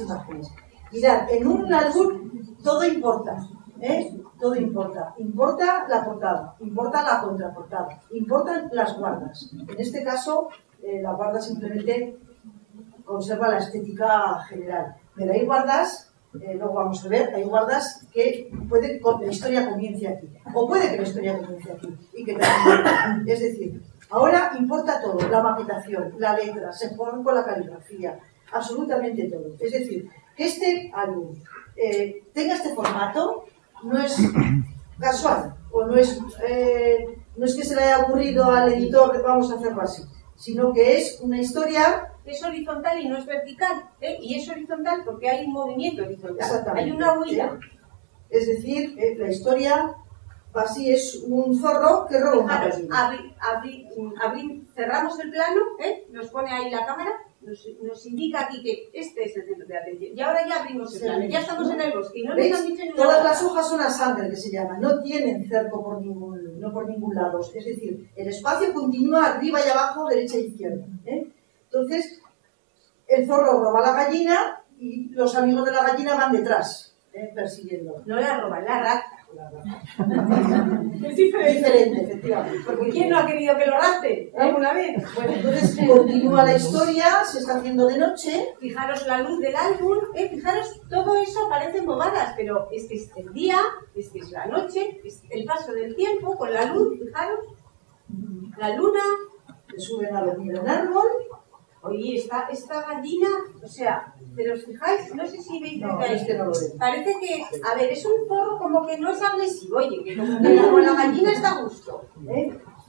imágenes. Mirad, en un álbum todo importa, ¿eh? Todo importa. Importa la portada, importa la contraportada, importan las guardas. En este caso, la guarda simplemente conserva la estética general. Pero hay guardas, luego vamos a ver, hay guardas que puede que la historia comience aquí, o puede que la historia comience aquí y que termine. Es decir, ahora importa todo, la maquetación, la letra, se juegan con la caligrafía, absolutamente todo. Es decir, que este álbum tenga este formato no es casual, o no es que se le haya ocurrido al editor que vamos a hacerlo así, sino que es una historia... Es horizontal y no es vertical, ¿eh? Y es horizontal porque hay un movimiento horizontal, hay una huida. Es decir, la historia así es un zorro que roba una gallina. Cerramos el plano, ¿eh? Nos pone ahí la cámara, nos indica aquí que este es el centro de atención. Y ahora ya abrimos el plano, ya estamos en el bosque y no nos han dicho ninguna Todas cosa. las hojas son a sangre, que se llama, no tienen cerco por ningún lado. Es decir, el espacio continúa arriba y abajo, derecha e izquierda, ¿eh? Entonces, el zorro roba la gallina y los amigos de la gallina van detrás, persiguiendo. No la roban, la raptan. Es diferente, efectivamente. Porque ¿quién no ha querido que lo rapten alguna vez? Bueno, entonces continúa la historia, se está haciendo de noche. Fijaros la luz del álbum, fijaros, todo eso parecen bobadas, pero es que es el día, es que es la noche, es el paso del tiempo con la luz, fijaros, la luna. Se suben a dormir en árbol. Oye, esta gallina, o sea, pero os fijáis, no sé si veis No, que es que no lo veo. parece que, a ver, es un zorro como que no es agresivo, oye, que como que con la gallina está a gusto.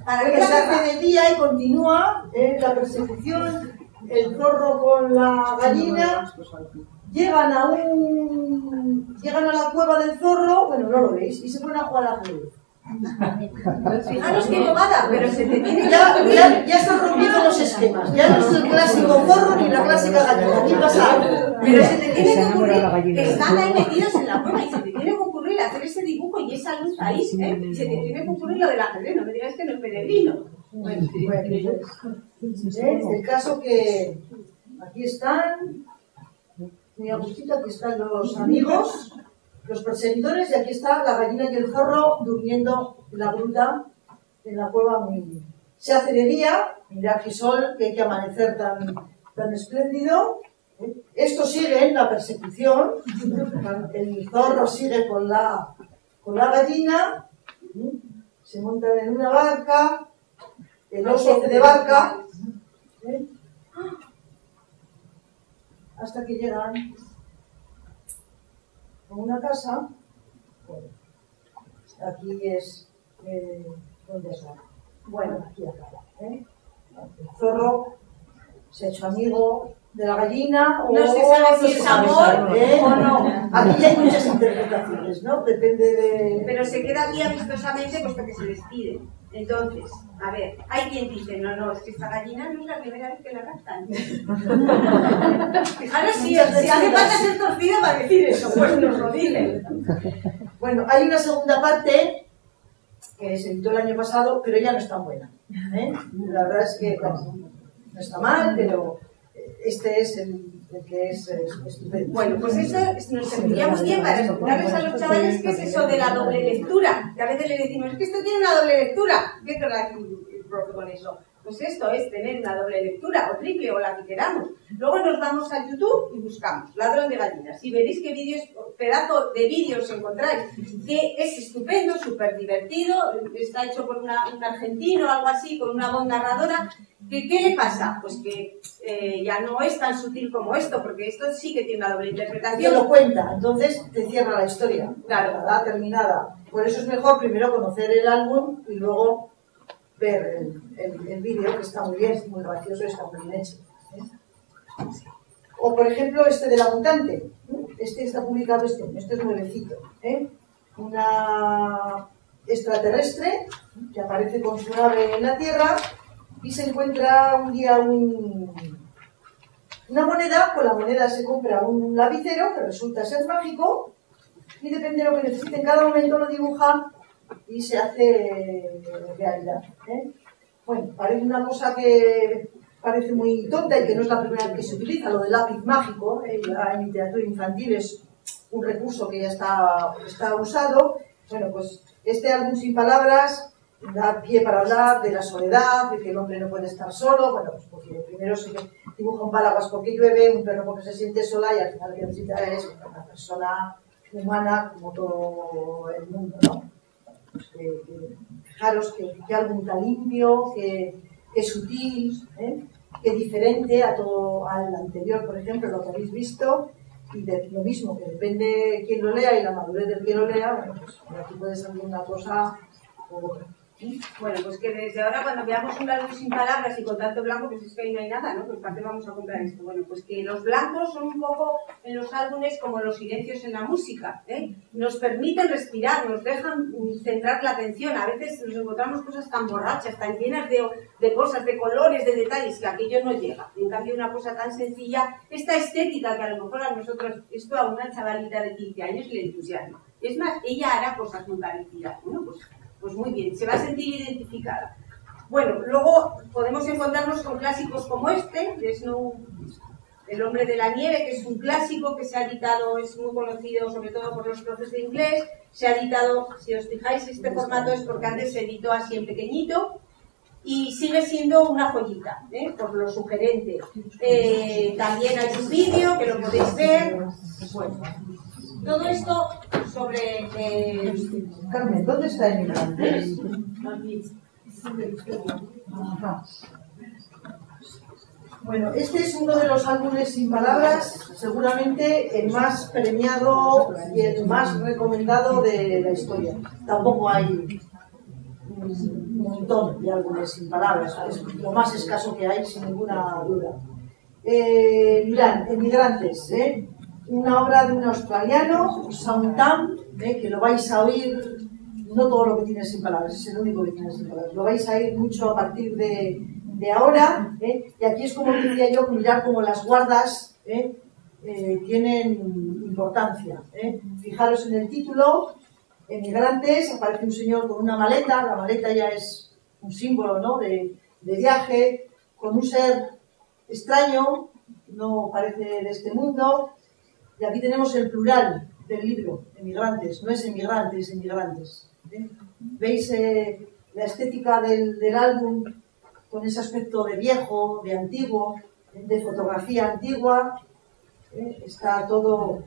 Para Que que se hace de día y continúa la persecución, el zorro con la gallina. Llegan a la cueva del zorro, bueno, no lo veis, y se ponen a jugar al ajedrez. Fijaros qué bobada, pero se te tiene que Ya están rompiendo los esquemas. Ya no es el clásico zorro ni la clásica gallina. Aquí pasa algo. Pero se te tiene que ocurrir, están ahí metidos en la cueva y se te tiene que ocurrir hacer ese dibujo y esa luz ahí, ¿eh? Y se te tiene que ocurrir lo del ajedrez, no me digas que no es peregrino. Bueno, el caso que aquí están, muy a gustito, aquí están los amigos, los perseguidores, y aquí está la gallina y el zorro durmiendo en la gruta, en la cueva muy bien. Se hace de día, mirad qué sol, que hay que amanecer tan espléndido. Esto sigue en la persecución, el zorro sigue con la gallina, se montan en una barca, el oso hace de barca, hasta que llegan a una casa. Bueno, aquí es donde está. Bueno, aquí acaba. El zorro se ha hecho amigo de la gallina, no se sabe si es amor o no. Aquí ya hay muchas interpretaciones, ¿no? Depende de... Pero se queda aquí amistosamente puesto que se despide. Entonces, a ver, hay quien dice, no, es que esta gallina no es la primera vez que la raptan. Fijaros si hace falta ser torcido para decir eso, pues nos lo dicen. Bueno, hay una segunda parte que se editó el año pasado, pero ya no es tan buena. La verdad es que no está mal, pero este es el que es estupendo. Bueno, pues eso nos serviría muy bien para explicarles a los chavales qué es eso de la doble lectura. Que a veces le decimos, es que esto tiene una doble lectura. ¿Qué querrá el profe con eso? Pues esto es tener una doble lectura, o triple, o la que queramos. Luego nos vamos a YouTube y buscamos Ladrón de gallinas. Y veréis qué vídeos, pedazo de vídeos encontráis, que es estupendo, súper divertido, está hecho por un argentino o algo así, con una voz narradora. ¿Qué le pasa? Pues que ya no es tan sutil como esto, porque esto sí que tiene una doble interpretación. Te lo cuenta, entonces te cierra la historia, claro, la terminada. Por eso es mejor primero conocer el álbum y luego ver el vídeo, que está muy bien, es muy gracioso y está muy bien hecho. O por ejemplo este de la mutante, este está publicado este es nuevecito. Una extraterrestre que aparece con su nave en la Tierra y se encuentra un día una moneda. Con la moneda se compra un lapicero que resulta ser mágico y depende de lo que necesite en cada momento lo dibuja y se hace realidad. Bueno, parece una cosa que parece muy tonta y que no es la primera vez que se utiliza, lo del lápiz mágico. En literatura infantil es un recurso que ya está usado. Bueno, pues este álbum sin palabras da pie para hablar de la soledad, de que el hombre no puede estar solo. Bueno, pues porque primero se dibuja un paraguas porque llueve, un perro porque se siente sola, y al final lo que necesita es una persona humana como todo el mundo, ¿no? Pues fijaros que algo tan limpio, que sutil, que diferente a todo al anterior, por ejemplo, lo que habéis visto, y de lo mismo, que depende de quién lo lea y la madurez del que lo lea. Bueno, pues aquí puede salir una cosa u otra. Bueno, pues que desde ahora cuando veamos un álbum sin palabras y con tanto blanco, pues es que ahí no hay nada, ¿no? Pues ¿para qué vamos a comprar esto? Bueno, pues que los blancos son un poco en los álbumes como los silencios en la música, Nos permiten respirar, nos dejan centrar la atención. A veces nos encontramos cosas tan borrachas, tan llenas de cosas, de colores, de detalles, que aquello no llega. En cambio, una cosa tan sencilla, esta estética que a lo mejor a nosotros, esto a una chavalita de 15 años le entusiasma. Es más, ella hará cosas muy parecidas, ¿no? Pues muy bien, se va a sentir identificada. Bueno, luego podemos encontrarnos con clásicos como este, de El hombre de la nieve, que es un clásico que se ha editado, es muy conocido sobre todo por los profes de inglés. Se ha editado, si os fijáis, este formato es porque antes se editó así en pequeñito y sigue siendo una joyita, por lo sugerente. También hay un vídeo que lo podéis ver. Bueno, todo esto sobre... Carmen, ¿dónde está Emigrantes? Bueno, este es uno de los álbumes sin palabras, seguramente el más premiado y el más recomendado de la historia. Tampoco hay un montón de álbumes sin palabras, es lo más escaso que hay, sin ninguna duda. Mirad, Emigrantes, una obra de un australiano, Shaun Tam, que lo vais a oír no todo lo que tiene sin palabras, es el único que tiene sin palabras. Lo vais a ir mucho a partir de ahora, y aquí es como decía yo, mirar como las guardas tienen importancia. Fijaros en el título, emigrantes, aparece un señor con una maleta, la maleta ya es un símbolo, ¿no?, de viaje, con un ser extraño, no parece de este mundo, y aquí tenemos el plural del libro, emigrantes, no es emigrantes, emigrantes. ¿Veis la estética del álbum con ese aspecto de viejo, de antiguo, de fotografía antigua? Está todo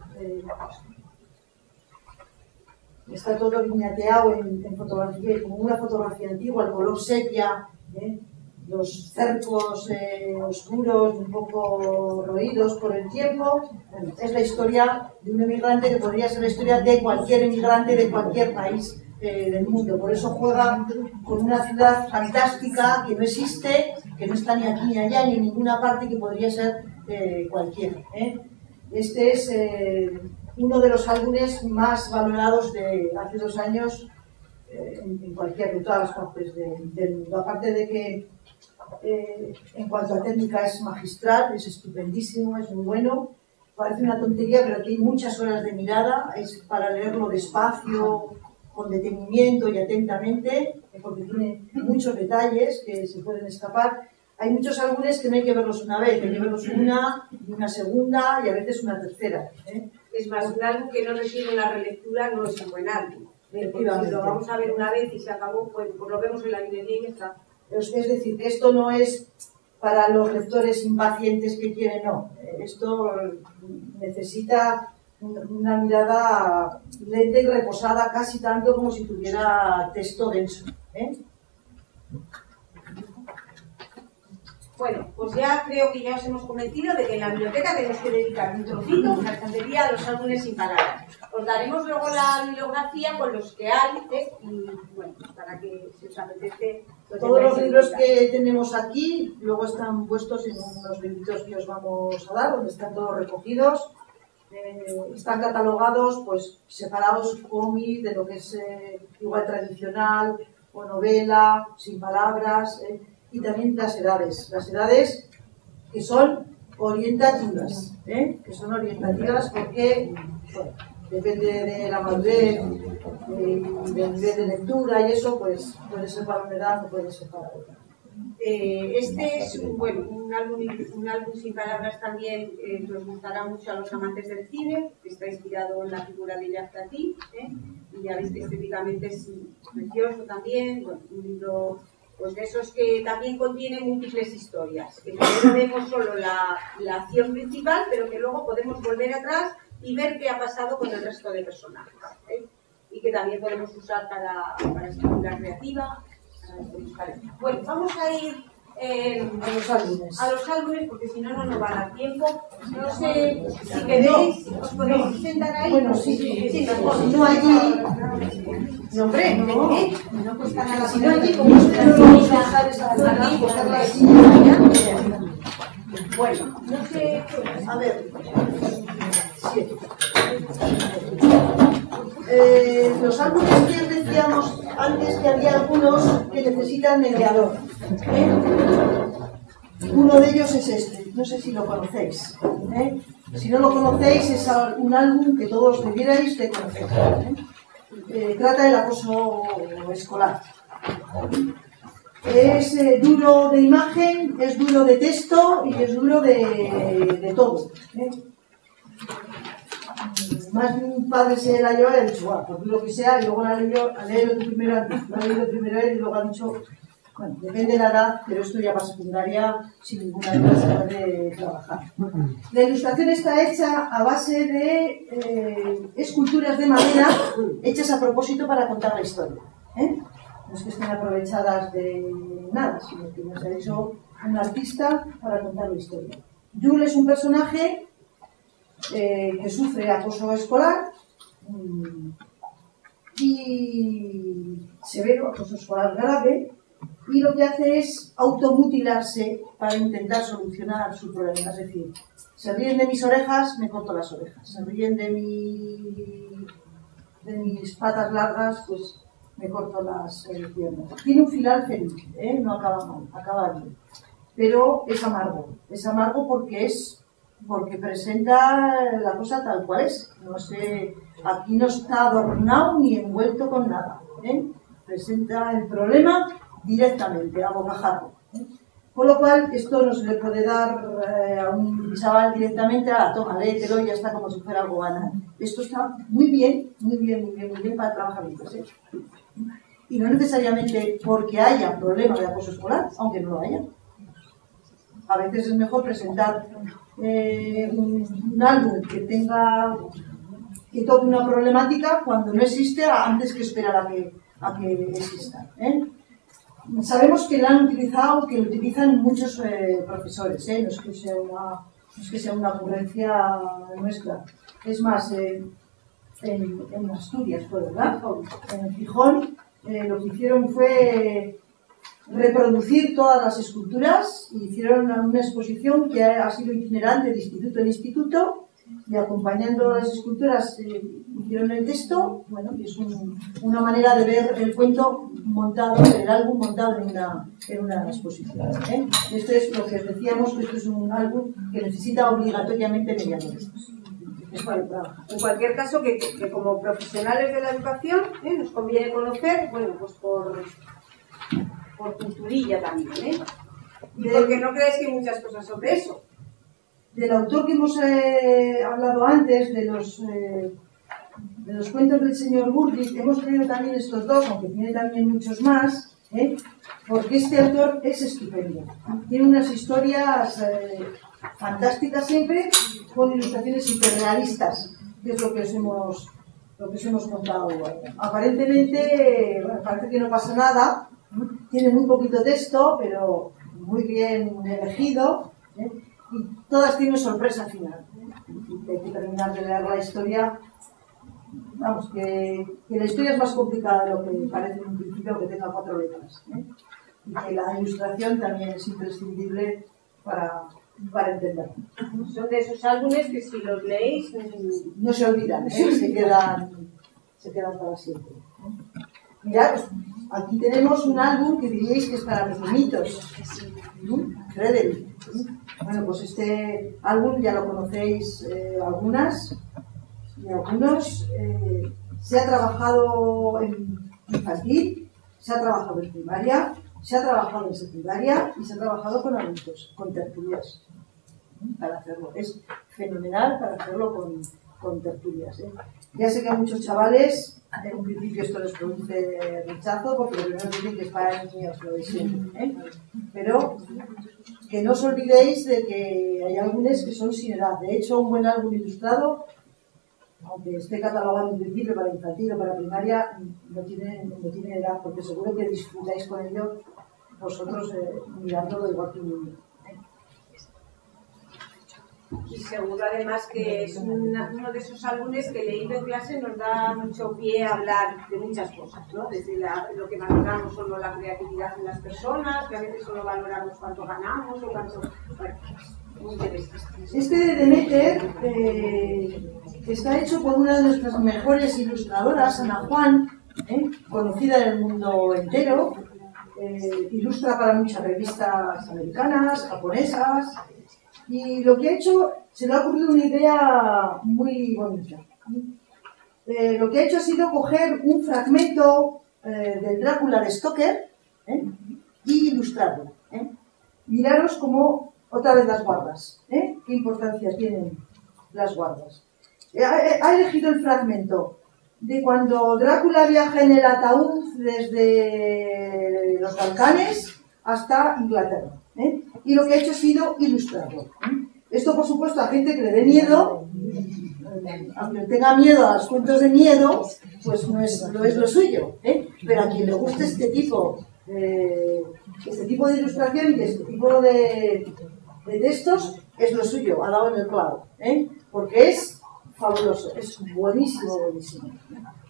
viñateado en fotografía, como una fotografía antigua, el color sepia, los cercos oscuros, un poco roídos por el tiempo. Bueno, es la historia de un emigrante que podría ser la historia de cualquier emigrante de cualquier país del mundo. Por eso juega con una ciudad fantástica que no existe, que no está ni aquí ni allá, ni en ninguna parte, que podría ser cualquiera. Este es uno de los álbumes más valorados de hace 2 años en todas las partes del mundo. Aparte de que en cuanto a técnica es magistral, es estupendísimo, es muy bueno. Parece una tontería, pero aquí hay muchas horas de mirada, es para leerlo despacio, con detenimiento y atentamente, porque tiene muchos detalles que se pueden escapar. Hay muchos álbumes que no hay que verlos una vez, hay que verlos una segunda y a veces una tercera. Es más, un álbum que no requiere una relectura no es un buen álbum. Porque si lo vamos a ver una vez y se acabó, pues lo vemos en la librería y ya está. Es decir, que esto no es para los lectores impacientes que quieren, no. Esto necesita una mirada lenta y reposada, casi tanto como si tuviera texto denso. Bueno, pues ya creo que ya os hemos convencido de que en la biblioteca tenemos que dedicar un trocito, una estantería, a los álbumes sin palabras. Os daremos luego la bibliografía con los que hay, y bueno, para que si os apetece... Todos los libros que tenemos aquí luego están puestos en unos libritos que os vamos a dar, donde están todos recogidos. Están catalogados, pues separados cómic, de lo que es igual tradicional, o novela, sin palabras, y también las edades que son orientativas, porque, bueno, depende de la madurez, del nivel de lectura y eso, pues puede ser para una edad o puede ser para otra. Este es un álbum sin palabras también, nos gustará mucho a los amantes del cine, que está inspirado en la figura de Jacques Tati, y ya veis que estéticamente es precioso también, un libro pues de esos que también contiene múltiples historias, que no vemos solo la acción principal, pero que luego podemos volver atrás y ver qué ha pasado con el resto de personajes, y que también podemos usar para escritura creativa. Bueno, vamos a ir a los álbumes, porque si no, no nos va a dar tiempo. No sé si queréis, os podéis sentar ahí. Bueno, sí, no allí. No, hombre, no cuesta nada. Si no allí, como ustedes no vamos a dejar esa zona, coger la silla allá. Bueno, no sé. A ver. Sí. Los álbumes que decíamos antes que había algunos que necesitan mediador. Uno de ellos es este, no sé si lo conocéis. Si no lo conocéis, es un álbum que todos debierais de conocer. Trata del acoso escolar. Es duro de imagen, es duro de texto y es duro de todo. Más de un padre se la lleva y ha dicho, por lo que sea, y luego la ha leído primero él y luego ha dicho, bueno, depende de la edad, pero esto ya para secundaria sin ninguna duda se puede trabajar. La ilustración está hecha a base de esculturas de madera hechas a propósito para contar la historia. No es que estén aprovechadas de nada, sino que nos ha hecho un artista para contar la historia. Jules es un personaje que sufre acoso escolar y severo, acoso escolar grave, y lo que hace es automutilarse para intentar solucionar su problema. Es decir, se ríen de mis orejas, me corto las orejas. Se ríen de mis patas largas, pues me corto las piernas. Tiene un final feliz, no acaba mal, acaba bien. Pero es amargo porque presenta la cosa tal cual es. No sé, aquí no está adornado ni envuelto con nada. Presenta el problema directamente, a bocajarro. Con lo cual, esto no se le puede dar a un chaval directamente, toma, léetelo y ya está como si fuera algo banal. Esto está muy bien para trabajamientos. Y no necesariamente porque haya problemas de acoso escolar, aunque no lo haya. A veces es mejor presentar un álbum que toque una problemática cuando no existe, antes que esperar a que exista. Sabemos que lo utilizan muchos profesores, no es que sea una ocurrencia nuestra. Es más, en Asturias fue, ¿verdad? En Gijón lo que hicieron fue reproducir todas las esculturas y hicieron una exposición que ha sido itinerante de instituto en instituto, y acompañando las esculturas hicieron el texto. Bueno, y es una manera de ver el cuento montado, el álbum montado en una exposición. Esto es lo que decíamos, que esto es un álbum que necesita obligatoriamente mediadores. Es para el trabajo. En cualquier caso, que como profesionales de la educación nos conviene conocer, bueno, pues por culturilla también, y porque no creáis que hay muchas cosas sobre eso. Del autor que hemos hablado antes, de los cuentos del señor Burdick, hemos traído también estos dos, aunque tiene también muchos más, porque este autor es estupendo. Tiene unas historias fantásticas siempre, con ilustraciones hiperrealistas, que es lo que os hemos contado. Aparentemente, parece que no pasa nada, tiene muy poquito texto, pero muy bien elegido, y todas tienen sorpresa final. Hay que terminar de leer la historia. Vamos, que la historia es más complicada de lo que parece en un principio, que tenga 4 letras. Y que la ilustración también es imprescindible para entenderlo. Son de esos álbumes que si los leéis no se olvidan, se quedan para siempre. Mirad, pues, aquí tenemos un álbum que diríais que es para pequeñitos. Frederick. Bueno, pues este álbum ya lo conocéis algunas y algunos. Se ha trabajado en infantil, se ha trabajado en primaria, se ha trabajado en secundaria y se ha trabajado con adultos, con tertulias. Para hacerlo. Es fenomenal para hacerlo con tertulias. Ya sé que a muchos chavales, en un principio esto les produce rechazo, porque lo primero dicen que es para niños, lo de siempre. Pero que no os olvidéis de que hay álbumes que son sin edad. De hecho, un buen álbum ilustrado, aunque esté catalogado en principio para infantil o para primaria, no tiene edad, porque seguro que disfrutáis con ello vosotros mirándolo igual que un niño. Y seguro además que es uno de esos álbumes que leído en clase nos da mucho pie a hablar de muchas cosas, ¿no? Desde lo que valoramos solo la creatividad en las personas, que a veces solo valoramos cuánto ganamos o cuánto... Bueno, muy interesante. Este de Demeter está hecho por una de nuestras mejores ilustradoras, Ana Juan, conocida en el mundo entero. Ilustra para muchas revistas americanas, japonesas. Y lo que ha hecho, se le ha ocurrido una idea muy bonita. Lo que ha hecho ha sido coger un fragmento del Drácula de Stoker y ilustrarlo. Miraros como otra vez las guardas. ¿Qué importancia tienen las guardas? Ha elegido el fragmento de cuando Drácula viaja en el ataúd desde los Balcanes hasta Inglaterra. Y lo que ha hecho ha sido ilustrarlo. Esto, por supuesto, a gente que le dé miedo, aunque tenga miedo a los cuentos de miedo, pues no es lo suyo. Pero a quien le guste este tipo de ilustración y este tipo de textos, es lo suyo, ha dado en el clavo. Porque es fabuloso, es buenísimo.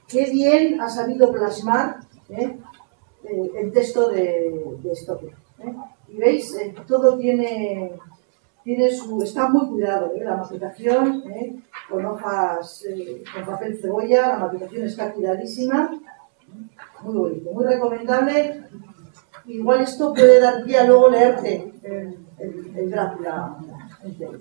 Qué bien ha sabido plasmar el texto de Stoker. Y veis, todo está muy cuidado, la maquetación, con hojas, con papel cebolla, la maquetación está cuidadísima. muy bonito, muy recomendable. Igual esto puede dar pie a luego leerte el Drácula entero.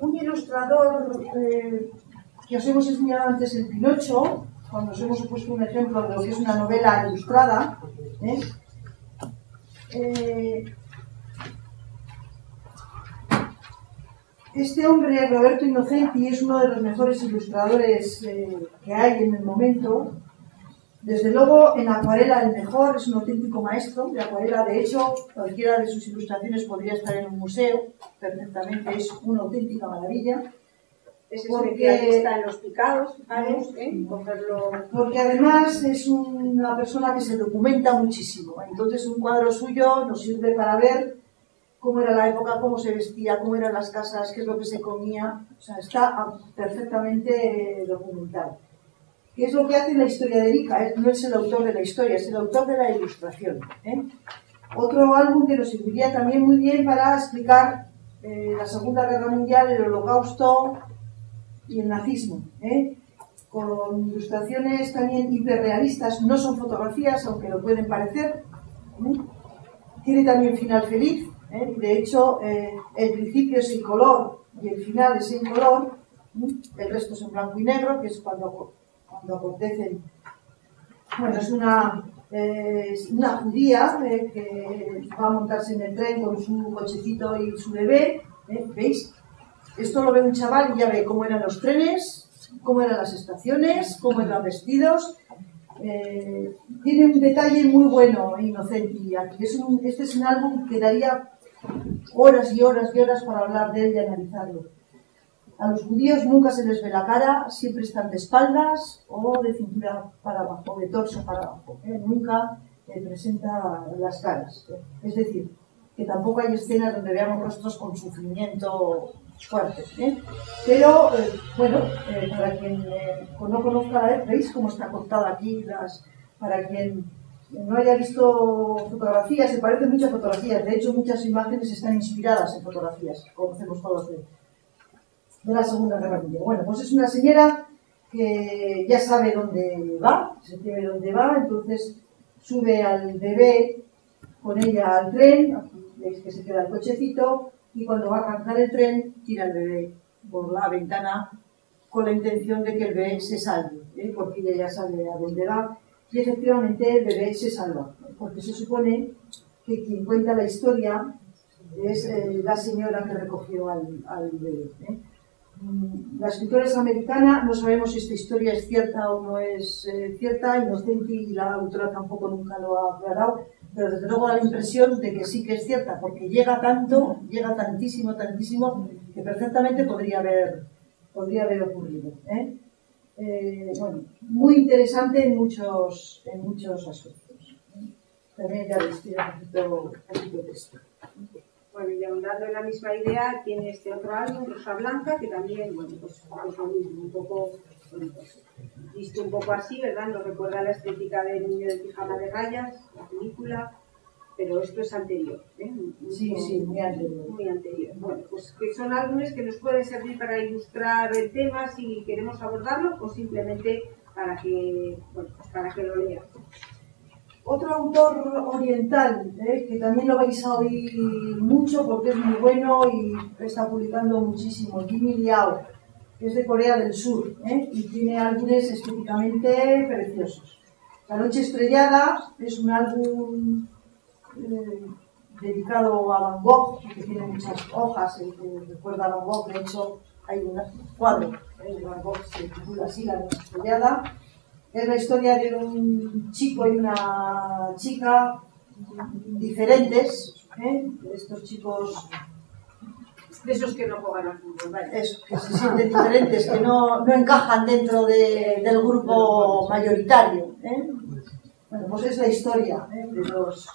Un ilustrador que os hemos enseñado antes, el Pinocho, cuando os hemos puesto un ejemplo de lo que es una novela ilustrada, este hombre, Roberto Innocenti, es uno de los mejores ilustradores que hay en el momento. Desde luego, en acuarela el mejor, es un auténtico maestro de acuarela. De hecho, cualquiera de sus ilustraciones podría estar en un museo perfectamente, es una auténtica maravilla. Es especialista en los picados, fijaros, porque además es una persona que se documenta muchísimo. Entonces, un cuadro suyo nos sirve para ver cómo era la época, cómo se vestía, cómo eran las casas, qué es lo que se comía. O sea, está perfectamente documentado. ¿Qué es lo que hace la historia de Erika? No es el autor de la historia, es el autor de la ilustración. Otro álbum que nos serviría también muy bien para explicar la Segunda Guerra Mundial, el Holocausto y el nazismo. Con ilustraciones también hiperrealistas, no son fotografías, aunque lo pueden parecer. Tiene también final feliz. De hecho, el principio es en color y el final es en color. El resto es en blanco y negro, que es cuando acontecen. Bueno, es una judía que va a montarse en el tren con su cochecito y su bebé. ¿Veis? Esto lo ve un chaval y ya ve cómo eran los trenes, cómo eran las estaciones, cómo eran vestidos. Tiene un detalle muy bueno e inocente. Este es un álbum que daría horas y horas y horas para hablar de él y analizarlo. A los judíos nunca se les ve la cara, siempre están de espaldas o de cintura para abajo, de torso para abajo. Nunca presenta las caras. Es decir, que tampoco hay escenas donde veamos rostros con sufrimiento fuerte. Pero, bueno, para quien no conozca la ¿veis cómo está cortada aquí? Para quien no haya visto fotografías, se parecen muchas fotografías. De hecho, muchas imágenes están inspiradas en fotografías, conocemos todos de la Segunda Guerra Mundial. Bueno, pues es una señora que ya sabe dónde va, se sabe dónde va, entonces sube al bebé con ella al tren, aquí veis que se queda el cochecito, y cuando va a arrancar el tren, tira el bebé por la ventana con la intención de que el bebé se salve, porque ella ya sabe a dónde va, y efectivamente el bebé se salva, porque se supone que quien cuenta la historia es la señora que recogió al bebé. La escritora es americana, no sabemos si esta historia es cierta o no es cierta, Innocenti y la autora tampoco nunca lo ha aclarado, pero desde luego da la impresión de que sí que es cierta, porque llega tantísimo, que perfectamente podría haber ocurrido. Bueno, muy interesante en muchos aspectos. También ya les estoy un poquito de texto. Bueno, y ahondando en la misma idea, tiene este otro álbum, Rosa Blanca, que también, bueno, pues lo mismo, un poco, bueno, pues, visto un poco así, ¿verdad? Nos recuerda la estética del niño del pijama de rayas, la película, pero esto es anterior, Sí, muy anterior. Muy anterior. Bueno, pues que son álbumes que nos pueden servir para ilustrar el tema si queremos abordarlo, o simplemente para que, bueno, pues para que lo lean. Otro autor oriental, que también lo vais a oír mucho porque es muy bueno y está publicando muchísimo, Jimmy Liao, que es de Corea del Sur, y tiene álbumes estéticamente preciosos. La Noche Estrellada es un álbum dedicado a Van Gogh, que tiene muchas hojas, que recuerda a Van Gogh. De hecho, hay un cuadro de Van Gogh que se titula así, La Noche Estrellada. Es la historia de un chico y una chica diferentes, estos chicos, De esos que no juegan al fútbol, ¿vale? que se sienten diferentes, que no encajan dentro del grupo mayoritario. Bueno, pues es la historia de dos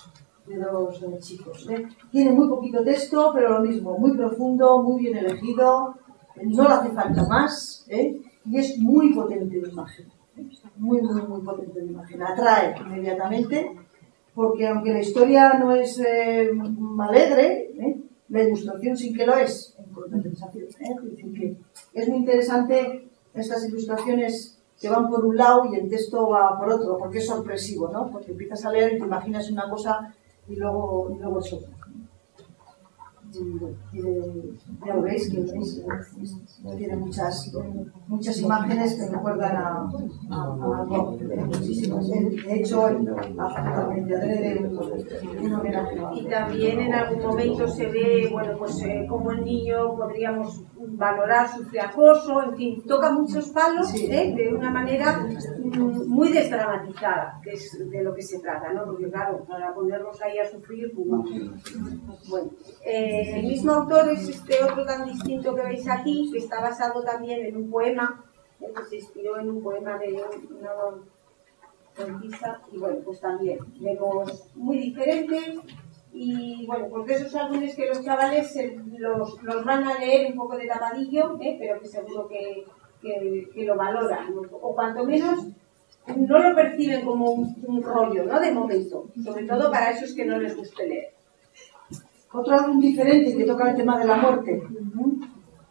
chicos. Tiene muy poquito texto, pero lo mismo, muy profundo, muy bien elegido, no le hace falta más, y es muy potente de imagen. Muy potente de imagen, atrae inmediatamente, porque aunque la historia no es alegre, la ilustración sí que lo es, contemplación. Es decir, que es muy interesante estas ilustraciones que van por un lado y el texto va por otro, porque es sorpresivo, ¿no? Porque empiezas a leer y te imaginas una cosa y luego es otra. Ya lo veis, que tiene muchas imágenes que recuerdan a algo, muchísimas. De hecho, absolutamente adrede un homenaje. Y también en algún momento se ve, bueno, pues cómo el niño podríamos valorar su acoso, en fin, toca muchos palos, Sí. de una manera muy desdramatizada, que es de lo que se trata, ¿no? Porque claro, para ponerlos ahí a sufrir, pues no. Bueno, el mismo autor es este otro tan distinto que veis aquí, que está basado también en un poema, que se inspiró en un poema de una poetisa, y bueno, pues también vemos muy diferente. Y bueno, pues de esos álbumes que los chavales los van a leer un poco de tapadillo, pero que seguro que lo valoran, ¿no? O cuanto menos no lo perciben como un rollo, ¿no? De momento, sobre todo para esos que no les guste leer. Otro álbum diferente que toca el tema de la muerte,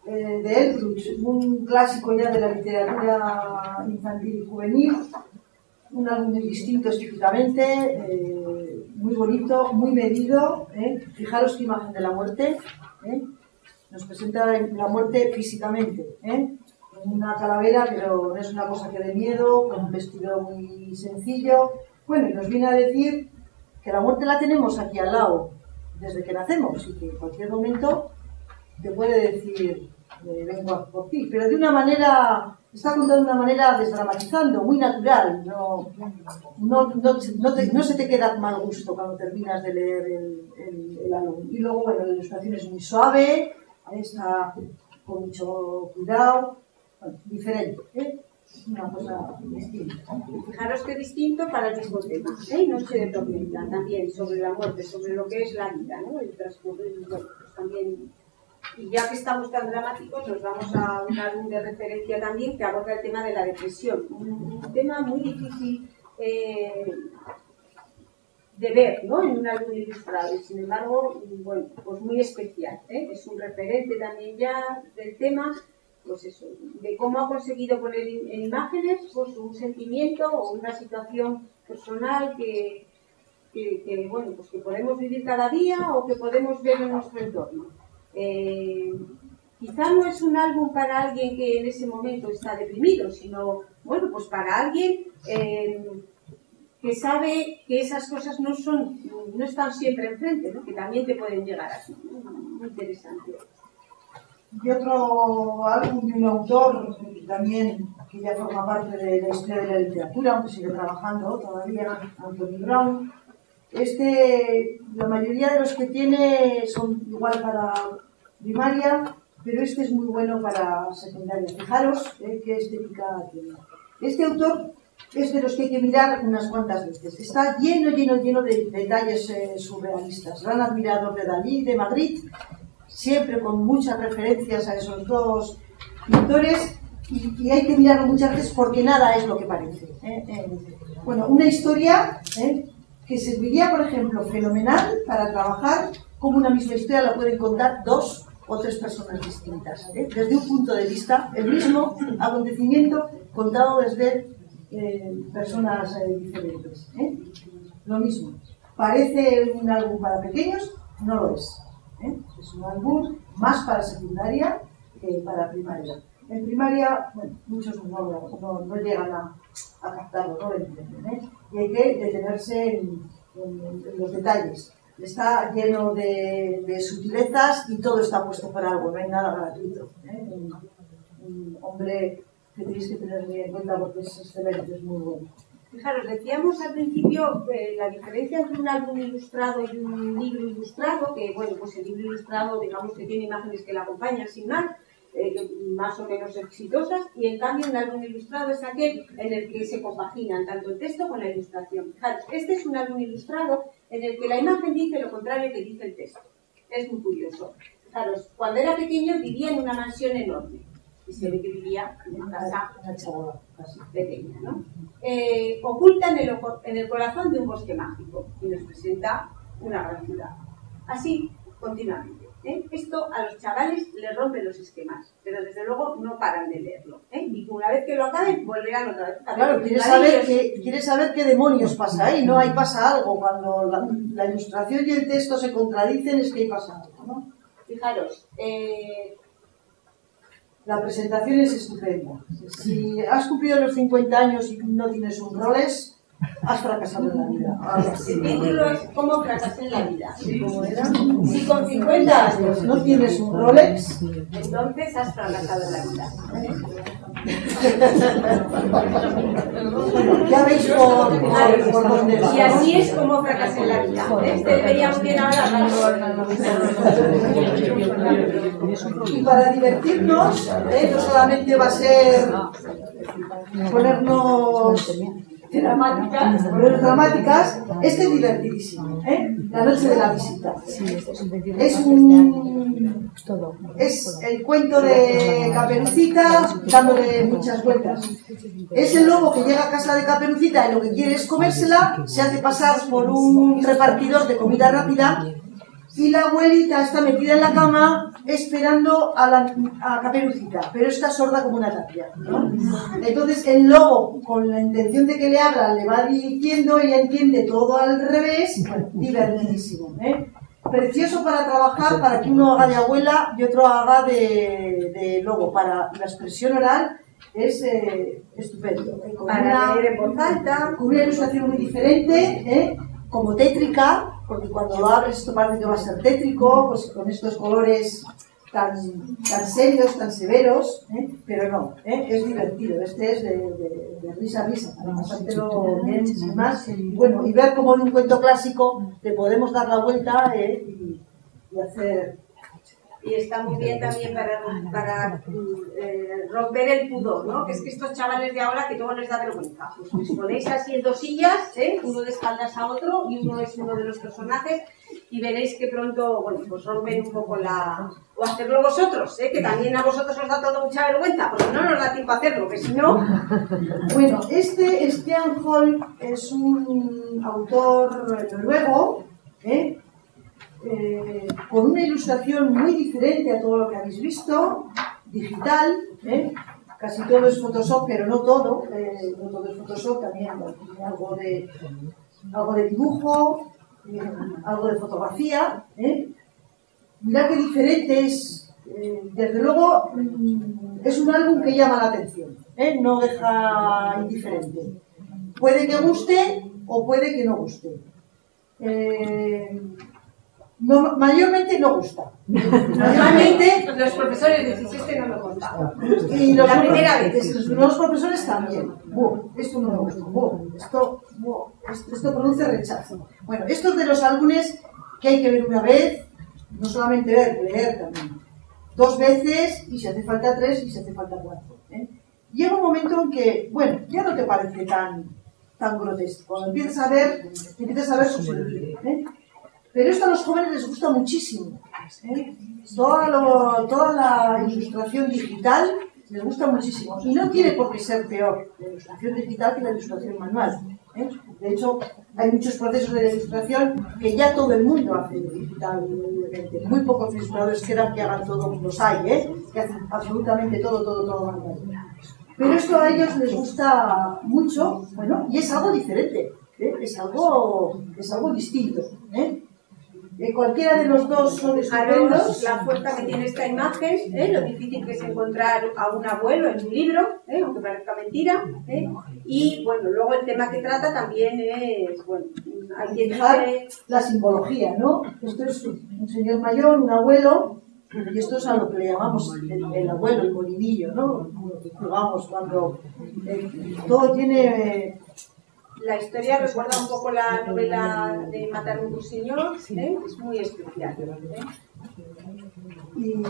de Eldritch, un clásico ya de la literatura infantil y juvenil, un álbum muy distinto estéticamente, muy bonito, muy medido. Fijaros qué imagen de la muerte. Nos presenta la muerte físicamente. Una calavera, pero no es una cosa que dé miedo, con un vestido muy sencillo. Bueno, y nos viene a decir que la muerte la tenemos aquí al lado, desde que nacemos, y que en cualquier momento te puede decir, vengo por ti, pero de una manera, está contado de una manera desdramatizando, muy natural, no se te queda mal gusto cuando terminas de leer el álbum. Y luego, bueno, la ilustración es muy suave, está con mucho cuidado, bueno, diferente, una cosa distinta. Fijaros qué distinto para el mismo tema. Noche de tormenta, también sobre la muerte, sobre lo que es la vida, ¿no? El transcurrir, bueno, pues también. Y ya que estamos tan dramáticos, nos vamos a un álbum de referencia también que aborda el tema de la depresión. Un tema muy difícil de ver, ¿no? En un álbum ilustrado. Y sin embargo, bueno, pues muy especial. Es un referente también ya del tema, pues eso, de cómo ha conseguido poner en imágenes pues un sentimiento o una situación personal que bueno, pues que podemos vivir cada día o que podemos ver en nuestro entorno. Quizá no es un álbum para alguien que en ese momento está deprimido, sino, bueno, pues para alguien que sabe que esas cosas no están siempre enfrente, ¿no? Que también te pueden llegar así. Muy interesante. Y otro álbum de un autor también que ya forma parte de la historia de la literatura, aunque sigue trabajando todavía, Anthony Brown. La mayoría de los que tiene son igual para primaria, pero este es muy bueno para secundaria. Fijaros qué estética tiene. Este autor es de los que hay que mirar unas cuantas veces. Está lleno de detalles surrealistas. Gran admirador de Dalí, de Magritte, siempre con muchas referencias a esos dos pintores, y hay que mirarlo muchas veces porque nada es lo que parece. Bueno, una historia que serviría, por ejemplo, fenomenal para trabajar como una misma historia la pueden contar 2 o 3 personas distintas, desde un punto de vista, el mismo acontecimiento contado desde personas diferentes. Lo mismo. Parece un álbum para pequeños, no lo es. Es un álbum más para secundaria que para primaria. En primaria, bueno, muchos no llegan a captarlo, no lo entienden, y hay que detenerse en los detalles. Está lleno de sutilezas y todo está puesto por algo, no hay nada gratuito. Un hombre que tenéis que tener muy en cuenta porque es excelente, es muy bueno. Fijaros, decíamos al principio la diferencia entre un álbum ilustrado y un libro ilustrado, que bueno, pues el libro ilustrado digamos que tiene imágenes que la acompañan sin más o menos exitosas, y en cambio un álbum ilustrado es aquel en el que se compaginan tanto el texto con la ilustración. Fijaros, este es un álbum ilustrado en el que la imagen dice lo contrario que dice el texto. Es muy curioso. Fijaros, cuando era pequeño vivía en una mansión enorme. Y se ve que vivía en una casa pequeña, ¿no? Oculta en el corazón de un bosque mágico y nos presenta una gran ciudad. Así, continuamente. Esto a los chavales les rompe los esquemas, pero desde luego no paran de leerlo. Y una vez que lo acaben, volverán otra vez. Claro, quieres saber qué demonios pasa ahí, ¿no? Ahí pasa algo. Cuando la ilustración y el texto se contradicen, es que ahí pasa algo, ¿no? Fijaros, la presentación es estupenda. Si has cumplido los 50 años y no tienes un Rolex, has fracasado en la vida. el título es ¿Cómo fracasé en la vida? ¿Cómo era? Si con 50 años No tienes un Rolex, entonces has fracasado en la vida. ya veis por dónde va. Y así es como fracasé en la vida. Deberíamos bien hablar. Y para divertirnos, no solamente va a ser ponernos dramáticas, este es divertidísimo, La noche de la visita. Es el cuento de Caperucita dándole muchas vueltas. Es el lobo que llega a casa de Caperucita y lo que quiere es comérsela, se hace pasar por un repartidor de comida rápida y la abuelita está metida en la cama esperando a Caperucita, pero está sorda como una tapia, ¿no? Entonces el lobo, con la intención de que le abra, le va diciendo y ella entiende todo al revés. Divertidísimo, Precioso para trabajar, para que uno haga de abuela y otro haga de lobo. Para la expresión oral es estupendo. Para leer en voz alta. Con una ilustración muy diferente, como tétrica, porque cuando lo abres esto parece que va a ser tétrico, pues con estos colores tan serios, tan severos, pero no, es divertido. Este es de risa a risa, para pasártelo bien sin más. Y bueno, y ver cómo en un cuento clásico le podemos dar la vuelta y hacer... Y está muy bien también para romper el pudor, ¿no? Que es que estos chavales de ahora que todo les da vergüenza. Pues os ponéis así en dos sillas, uno de espaldas a otro y uno es uno de los personajes y veréis que pronto, bueno, pues rompen un poco la... O hacerlo vosotros, que también a vosotros os da todo mucha vergüenza, porque no nos da tiempo a hacerlo, que si no... Bueno, Stjernholm es un autor noruego, con una ilustración muy diferente a todo lo que habéis visto, digital, casi todo es Photoshop, pero no todo es Photoshop, también algo de dibujo, algo de fotografía. Mirad qué diferente es, desde luego es un álbum que llama la atención, no deja indiferente. Puede que guste o puede que no guste. No, mayormente no gusta. Normalmente los profesores decís, no me gusta. Y la primera vez. Los profesores también. Esto no me gusta. Esto produce rechazo. Bueno, estos de los álbumes que hay que ver una vez, no solamente ver, leer también. 2 veces, y si hace falta 3, y si hace falta 4. Llega un momento en que, bueno, ya no te parece tan grotesco. Cuando empiezas a ver su sentido. Pero esto a los jóvenes les gusta muchísimo. Toda la ilustración digital les gusta muchísimo. Y no tiene por qué ser peor la ilustración digital que la ilustración manual. De hecho, hay muchos procesos de ilustración que ya todo el mundo hace digital. Muy pocos ilustradores quedan que hagan todo, los hay, que hacen absolutamente todo manual. Pero esto a ellos les gusta mucho, bueno, y es algo diferente, es algo distinto. Cualquiera de los dos son estupendos. La fuerza que tiene esta imagen, lo difícil que es encontrar a un abuelo en un libro, aunque parezca mentira. Y bueno, luego el tema que trata también es, bueno, hay que dejar la simbología, ¿no? Esto es un señor mayor, un abuelo, y esto es a lo que le llamamos el abuelo, el molinillo, ¿no? Lo que jugamos cuando todo tiene... La historia recuerda un poco la novela de Matar un ruiseñor, es muy especial. Y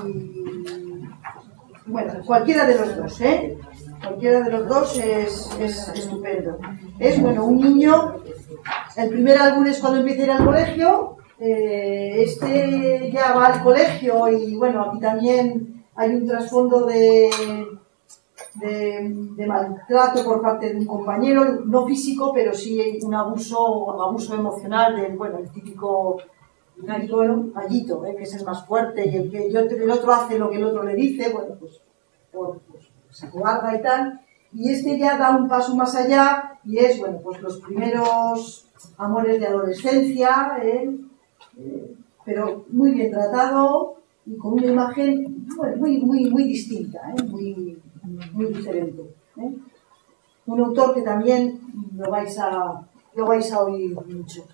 bueno, cualquiera de los dos, cualquiera de los dos es estupendo. Es, bueno, un niño, el primer álbum es cuando empieza a ir al colegio, este ya va al colegio y bueno, aquí también hay un trasfondo de maltrato por parte de un compañero, no físico, pero sí un abuso emocional del, bueno, el típico Gallito, que es el más fuerte y el otro hace lo que el otro le dice, bueno, pues se acobarda y tal. Y este ya da un paso más allá y es, bueno, pues los primeros amores de adolescencia, pero muy bien tratado y con una imagen muy distinta, muy diferente. Un autor que también lo vais a oír mucho.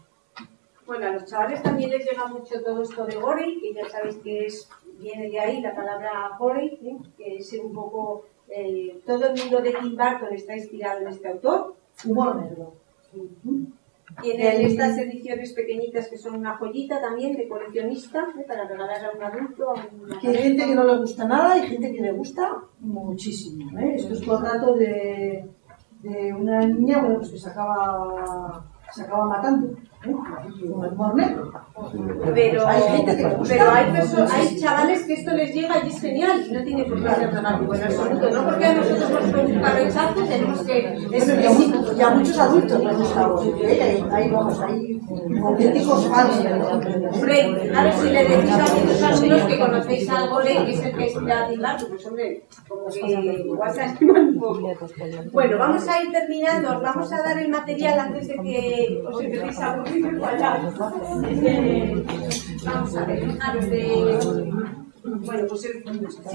Bueno, a los chavales también les llega mucho todo esto de Gorey, que ya sabéis que viene de ahí la palabra Gorey, que es un poco... todo el mundo de Tim Burton está inspirado en este autor. Humor negro. Tienen estas ediciones pequeñitas que son una joyita también de coleccionista, para regalar a un adulto. Que hay gente que no le gusta nada y gente que le gusta muchísimo. Esto es todo el rato de una niña, bueno, pues que se acaba matando. Con el humor negro. Pero hay gente que le gusta. Pero hay chavales que esto les llega y es genial y no tiene por qué ser dramático en absoluto. No porque a nosotros nos produzca rechazo, tenemos que... Y a muchos adultos les gusta. Hay auténticos fans. Hombre, claro, si le decís a muchos alumnos que conocéis algo que es el que es de Tim Burton, pues hombre, como que igual se animan un poco. Bueno, vamos a ir terminando, os vamos a dar el material antes de que os empecéis a aburrir. Vamos a ver, bueno, pues si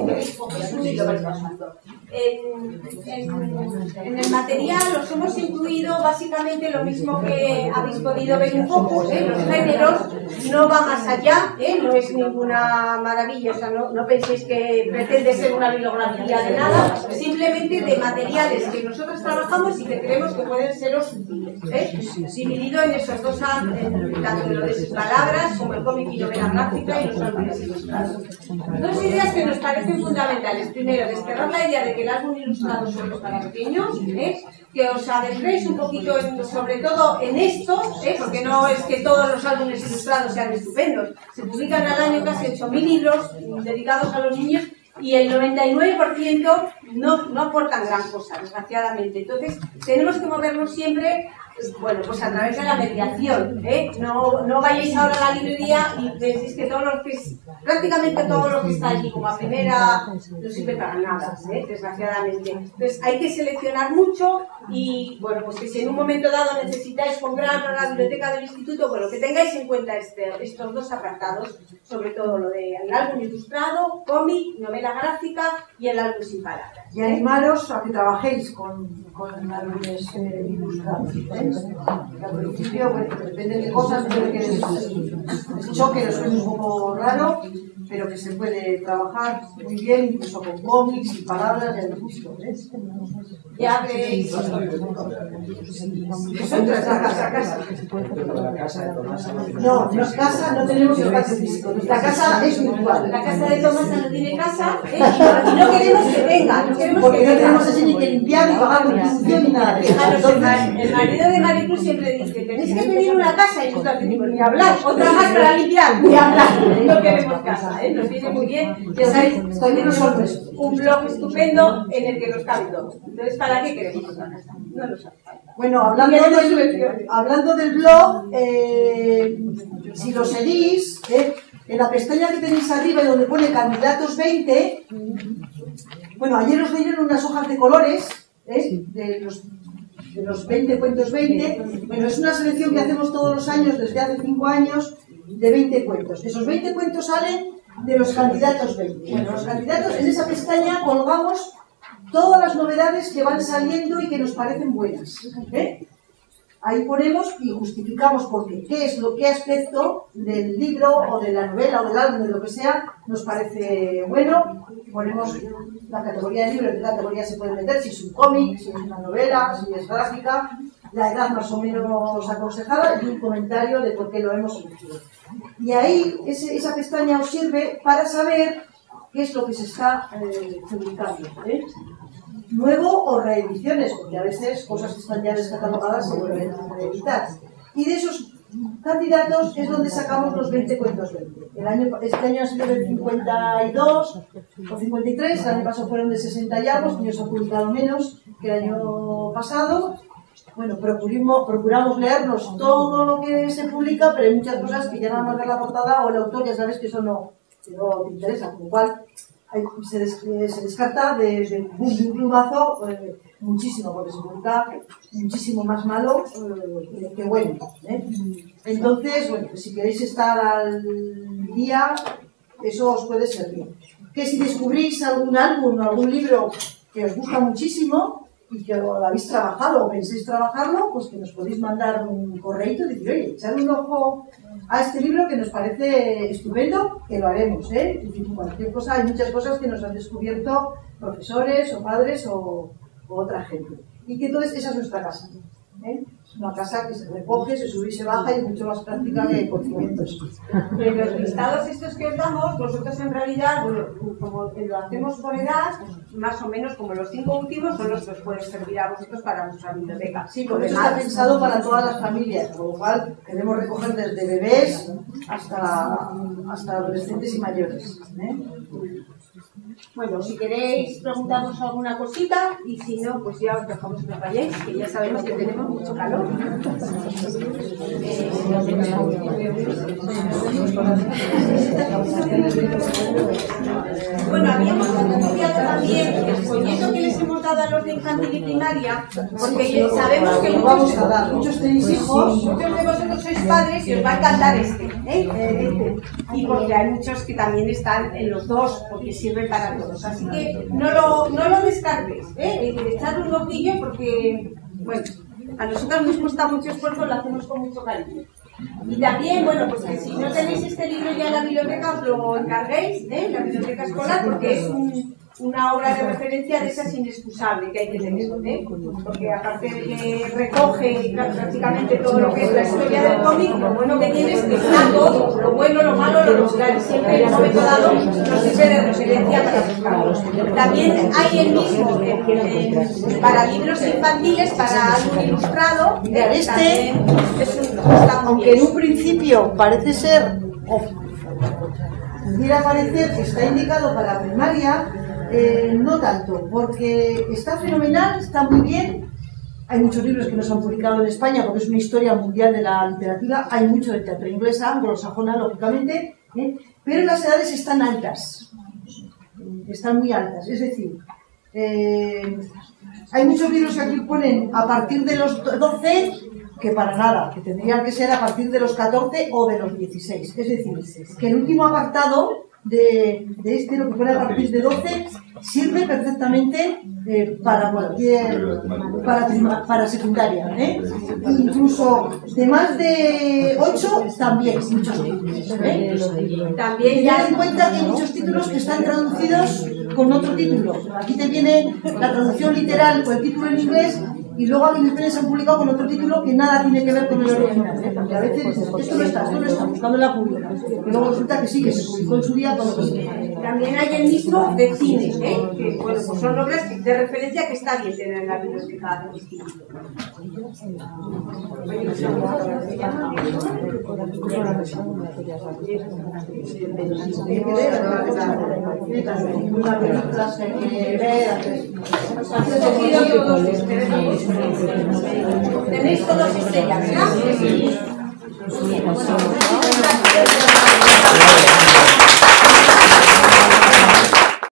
queréis coger y lo vais pasando. En el material os hemos incluido básicamente lo mismo que habéis podido ver un poco, los géneros, no va más allá, no es ninguna maravilla, o sea, no penséis que pretende ser una bibliografía de nada, simplemente de materiales que nosotros trabajamos y que creemos que pueden seros útiles, dividido en esos dos, tanto lo de sus palabras como el cómic y novela gráfica y los álbumes ilustrados. Dos ideas que nos parecen fundamentales. Primero, desterrar la idea de que el álbum ilustrado solo es para pequeños, que os adentréis un poquito, sobre todo en esto, porque no es que todos los álbumes ilustrados sean estupendos. Se publican al año casi 8.000 libros dedicados a los niños y el 99% no aportan gran cosa, desgraciadamente. Entonces, tenemos que movernos siempre, bueno, pues a través de la mediación, no vayáis ahora a la librería y penséis que prácticamente todo lo que está allí como a primera no sirve para nada, desgraciadamente. Entonces hay que seleccionar mucho y, bueno, pues que si en un momento dado necesitáis comprar para la biblioteca del instituto, bueno, que tengáis en cuenta estos dos apartados, sobre todo lo del álbum ilustrado, cómic, novela gráfica y el álbum sin palabras. Y animaros a que trabajéis con álbumes ilustrados. Al principio, bueno, depende de cosas, puede que les choque, les suene un poco raro, pero que se puede trabajar muy bien, incluso con cómics y palabras del gusto. Ya veis. No es casa, no tenemos espacio físico. Nuestra casa es virtual. La casa de Tomasa no tiene casa y no queremos que venga. Porque no tenemos así ni que limpiar, ni pagar contribución, ni nada de eso. El marido de Maricruz siempre dice, tenéis que pedir una casa y nosotros decimos, ni hablar, otra más para limpiar, ni hablar. No queremos casa, nos viene muy bien. Ya sabéis, tenemos un blog estupendo en el que nos cabe todo. Entonces, ¿para qué queremos otra casa? No nos hace falta. Bueno, hablando del blog, si lo seguís, en la pestaña que tenéis arriba donde pone candidatos 20, bueno, ayer os dieron unas hojas de colores de los 20 cuentos 20. Bueno, es una selección que hacemos todos los años, desde hace 5 años, de 20 cuentos. Esos 20 cuentos salen de los candidatos 20. Bueno, los candidatos, en esa pestaña colgamos todas las novedades que van saliendo y que nos parecen buenas. Ahí ponemos y justificamos qué aspecto del libro o de la novela o del álbum, de lo que sea, nos parece bueno. Ponemos la categoría de libro, en qué categoría se puede meter, si es un cómic, si es una novela, si es gráfica, la edad más o menos aconsejada y un comentario de por qué lo hemos elegido. Y ahí esa pestaña os sirve para saber qué es lo que se está publicando. Nuevo o reediciones, porque a veces cosas que están ya descatalogadas se vuelven a reeditar. Y de esos candidatos es donde sacamos los 20 cuentos 20. Este año ha sido de 52 o 53, el año pasado fueron de 60 y algo, este año se han publicado menos que el año pasado. bueno, procuramos leernos todo lo que se publica, pero hay muchas cosas que ya nada más ver la portada o el autor, ya sabes que eso no te interesa, con lo cual se descarta de un plumazo muchísimo, porque se publica muchísimo más malo que bueno, ¿eh? Entonces, bueno, pues si queréis estar al día, eso os puede servir. Que si descubrís algún álbum o algún libro que os gusta muchísimo y que lo habéis trabajado o penséis trabajarlo, pues que nos podéis mandar un correíto y decir, oye, echar un ojo a este libro que nos parece estupendo, que lo haremos, ¿eh? Es decir, cualquier cosa, hay muchas cosas que nos han descubierto profesores o padres o otra gente. Y que entonces esa es nuestra casa, ¿eh? Es una casa que se recoge, se sube y se baja y es mucho más práctica que conocimientos. En los listados estos que os damos, nosotros en realidad, bueno, como lo hacemos por edad, más o menos como los 5 últimos son los que os pueden servir a vosotros para vuestra biblioteca. Sí, porque eso está pensado para todas las familias, con lo cual queremos recoger desde bebés hasta adolescentes y mayores, ¿eh? Bueno, si queréis preguntarnos alguna cosita y si no, pues ya os dejamos que vayáis, que ya sabemos que tenemos mucho calor. Bueno, habíamos estudiado también el folleto que les hemos dado a los de infantil y primaria, porque sabemos que muchos tenéis hijos, muchos de vosotros sois padres y os va a encantar este. Y porque hay muchos que también están en los dos, porque sirven para todos. Así que no lo descartes, echad un ojillo porque, bueno, a nosotros nos cuesta mucho esfuerzo, lo hacemos con mucho cariño. Y también, bueno, pues que si no tenéis este libro ya en la biblioteca, os lo encarguéis, en la biblioteca escolar, porque es una obra de referencia de esas inexcusable que hay que tener, porque aparte de que recoge prácticamente todo lo que es la historia del cómic, lo bueno que tiene es que está todo, lo bueno, lo malo, lo neutral, siempre en un momento dado nos sirve de referencia para buscarlo. También hay el mismo para libros infantiles, para álbum ilustrado, este, aunque en un principio parece ser, pudiera parecer que está indicado para primaria, no tanto, porque está fenomenal, está muy bien. Hay muchos libros que no se han publicado en España porque es una historia mundial de la literatura, hay mucho de teatro inglesa, anglosajona, lógicamente, pero las edades están altas, están muy altas, es decir, hay muchos libros que aquí ponen a partir de los 12, que para nada, que tendrían que ser a partir de los 14 o de los 16, es decir, que el último apartado de este, lo que pone a partir de 12, sirve perfectamente para cualquier, para secundaria, incluso de más de 8 también, muchos títulos, también ya en cuenta que hay muchos títulos que están traducidos con otro título. Aquí te viene la traducción literal o el título en inglés, y luego aquí ustedes se han publicado con otro título que nada tiene que ver con el original, porque a veces dices, esto no está buscando la publica, y luego resulta que sí, que se publicó en su día con otro título. También hay el mismo de cine, que bueno, pues son obras de referencia que está bien tener en la biblioteca del instituto. Una película que ver, tenéis todos estrellas, ¿verdad? Sí.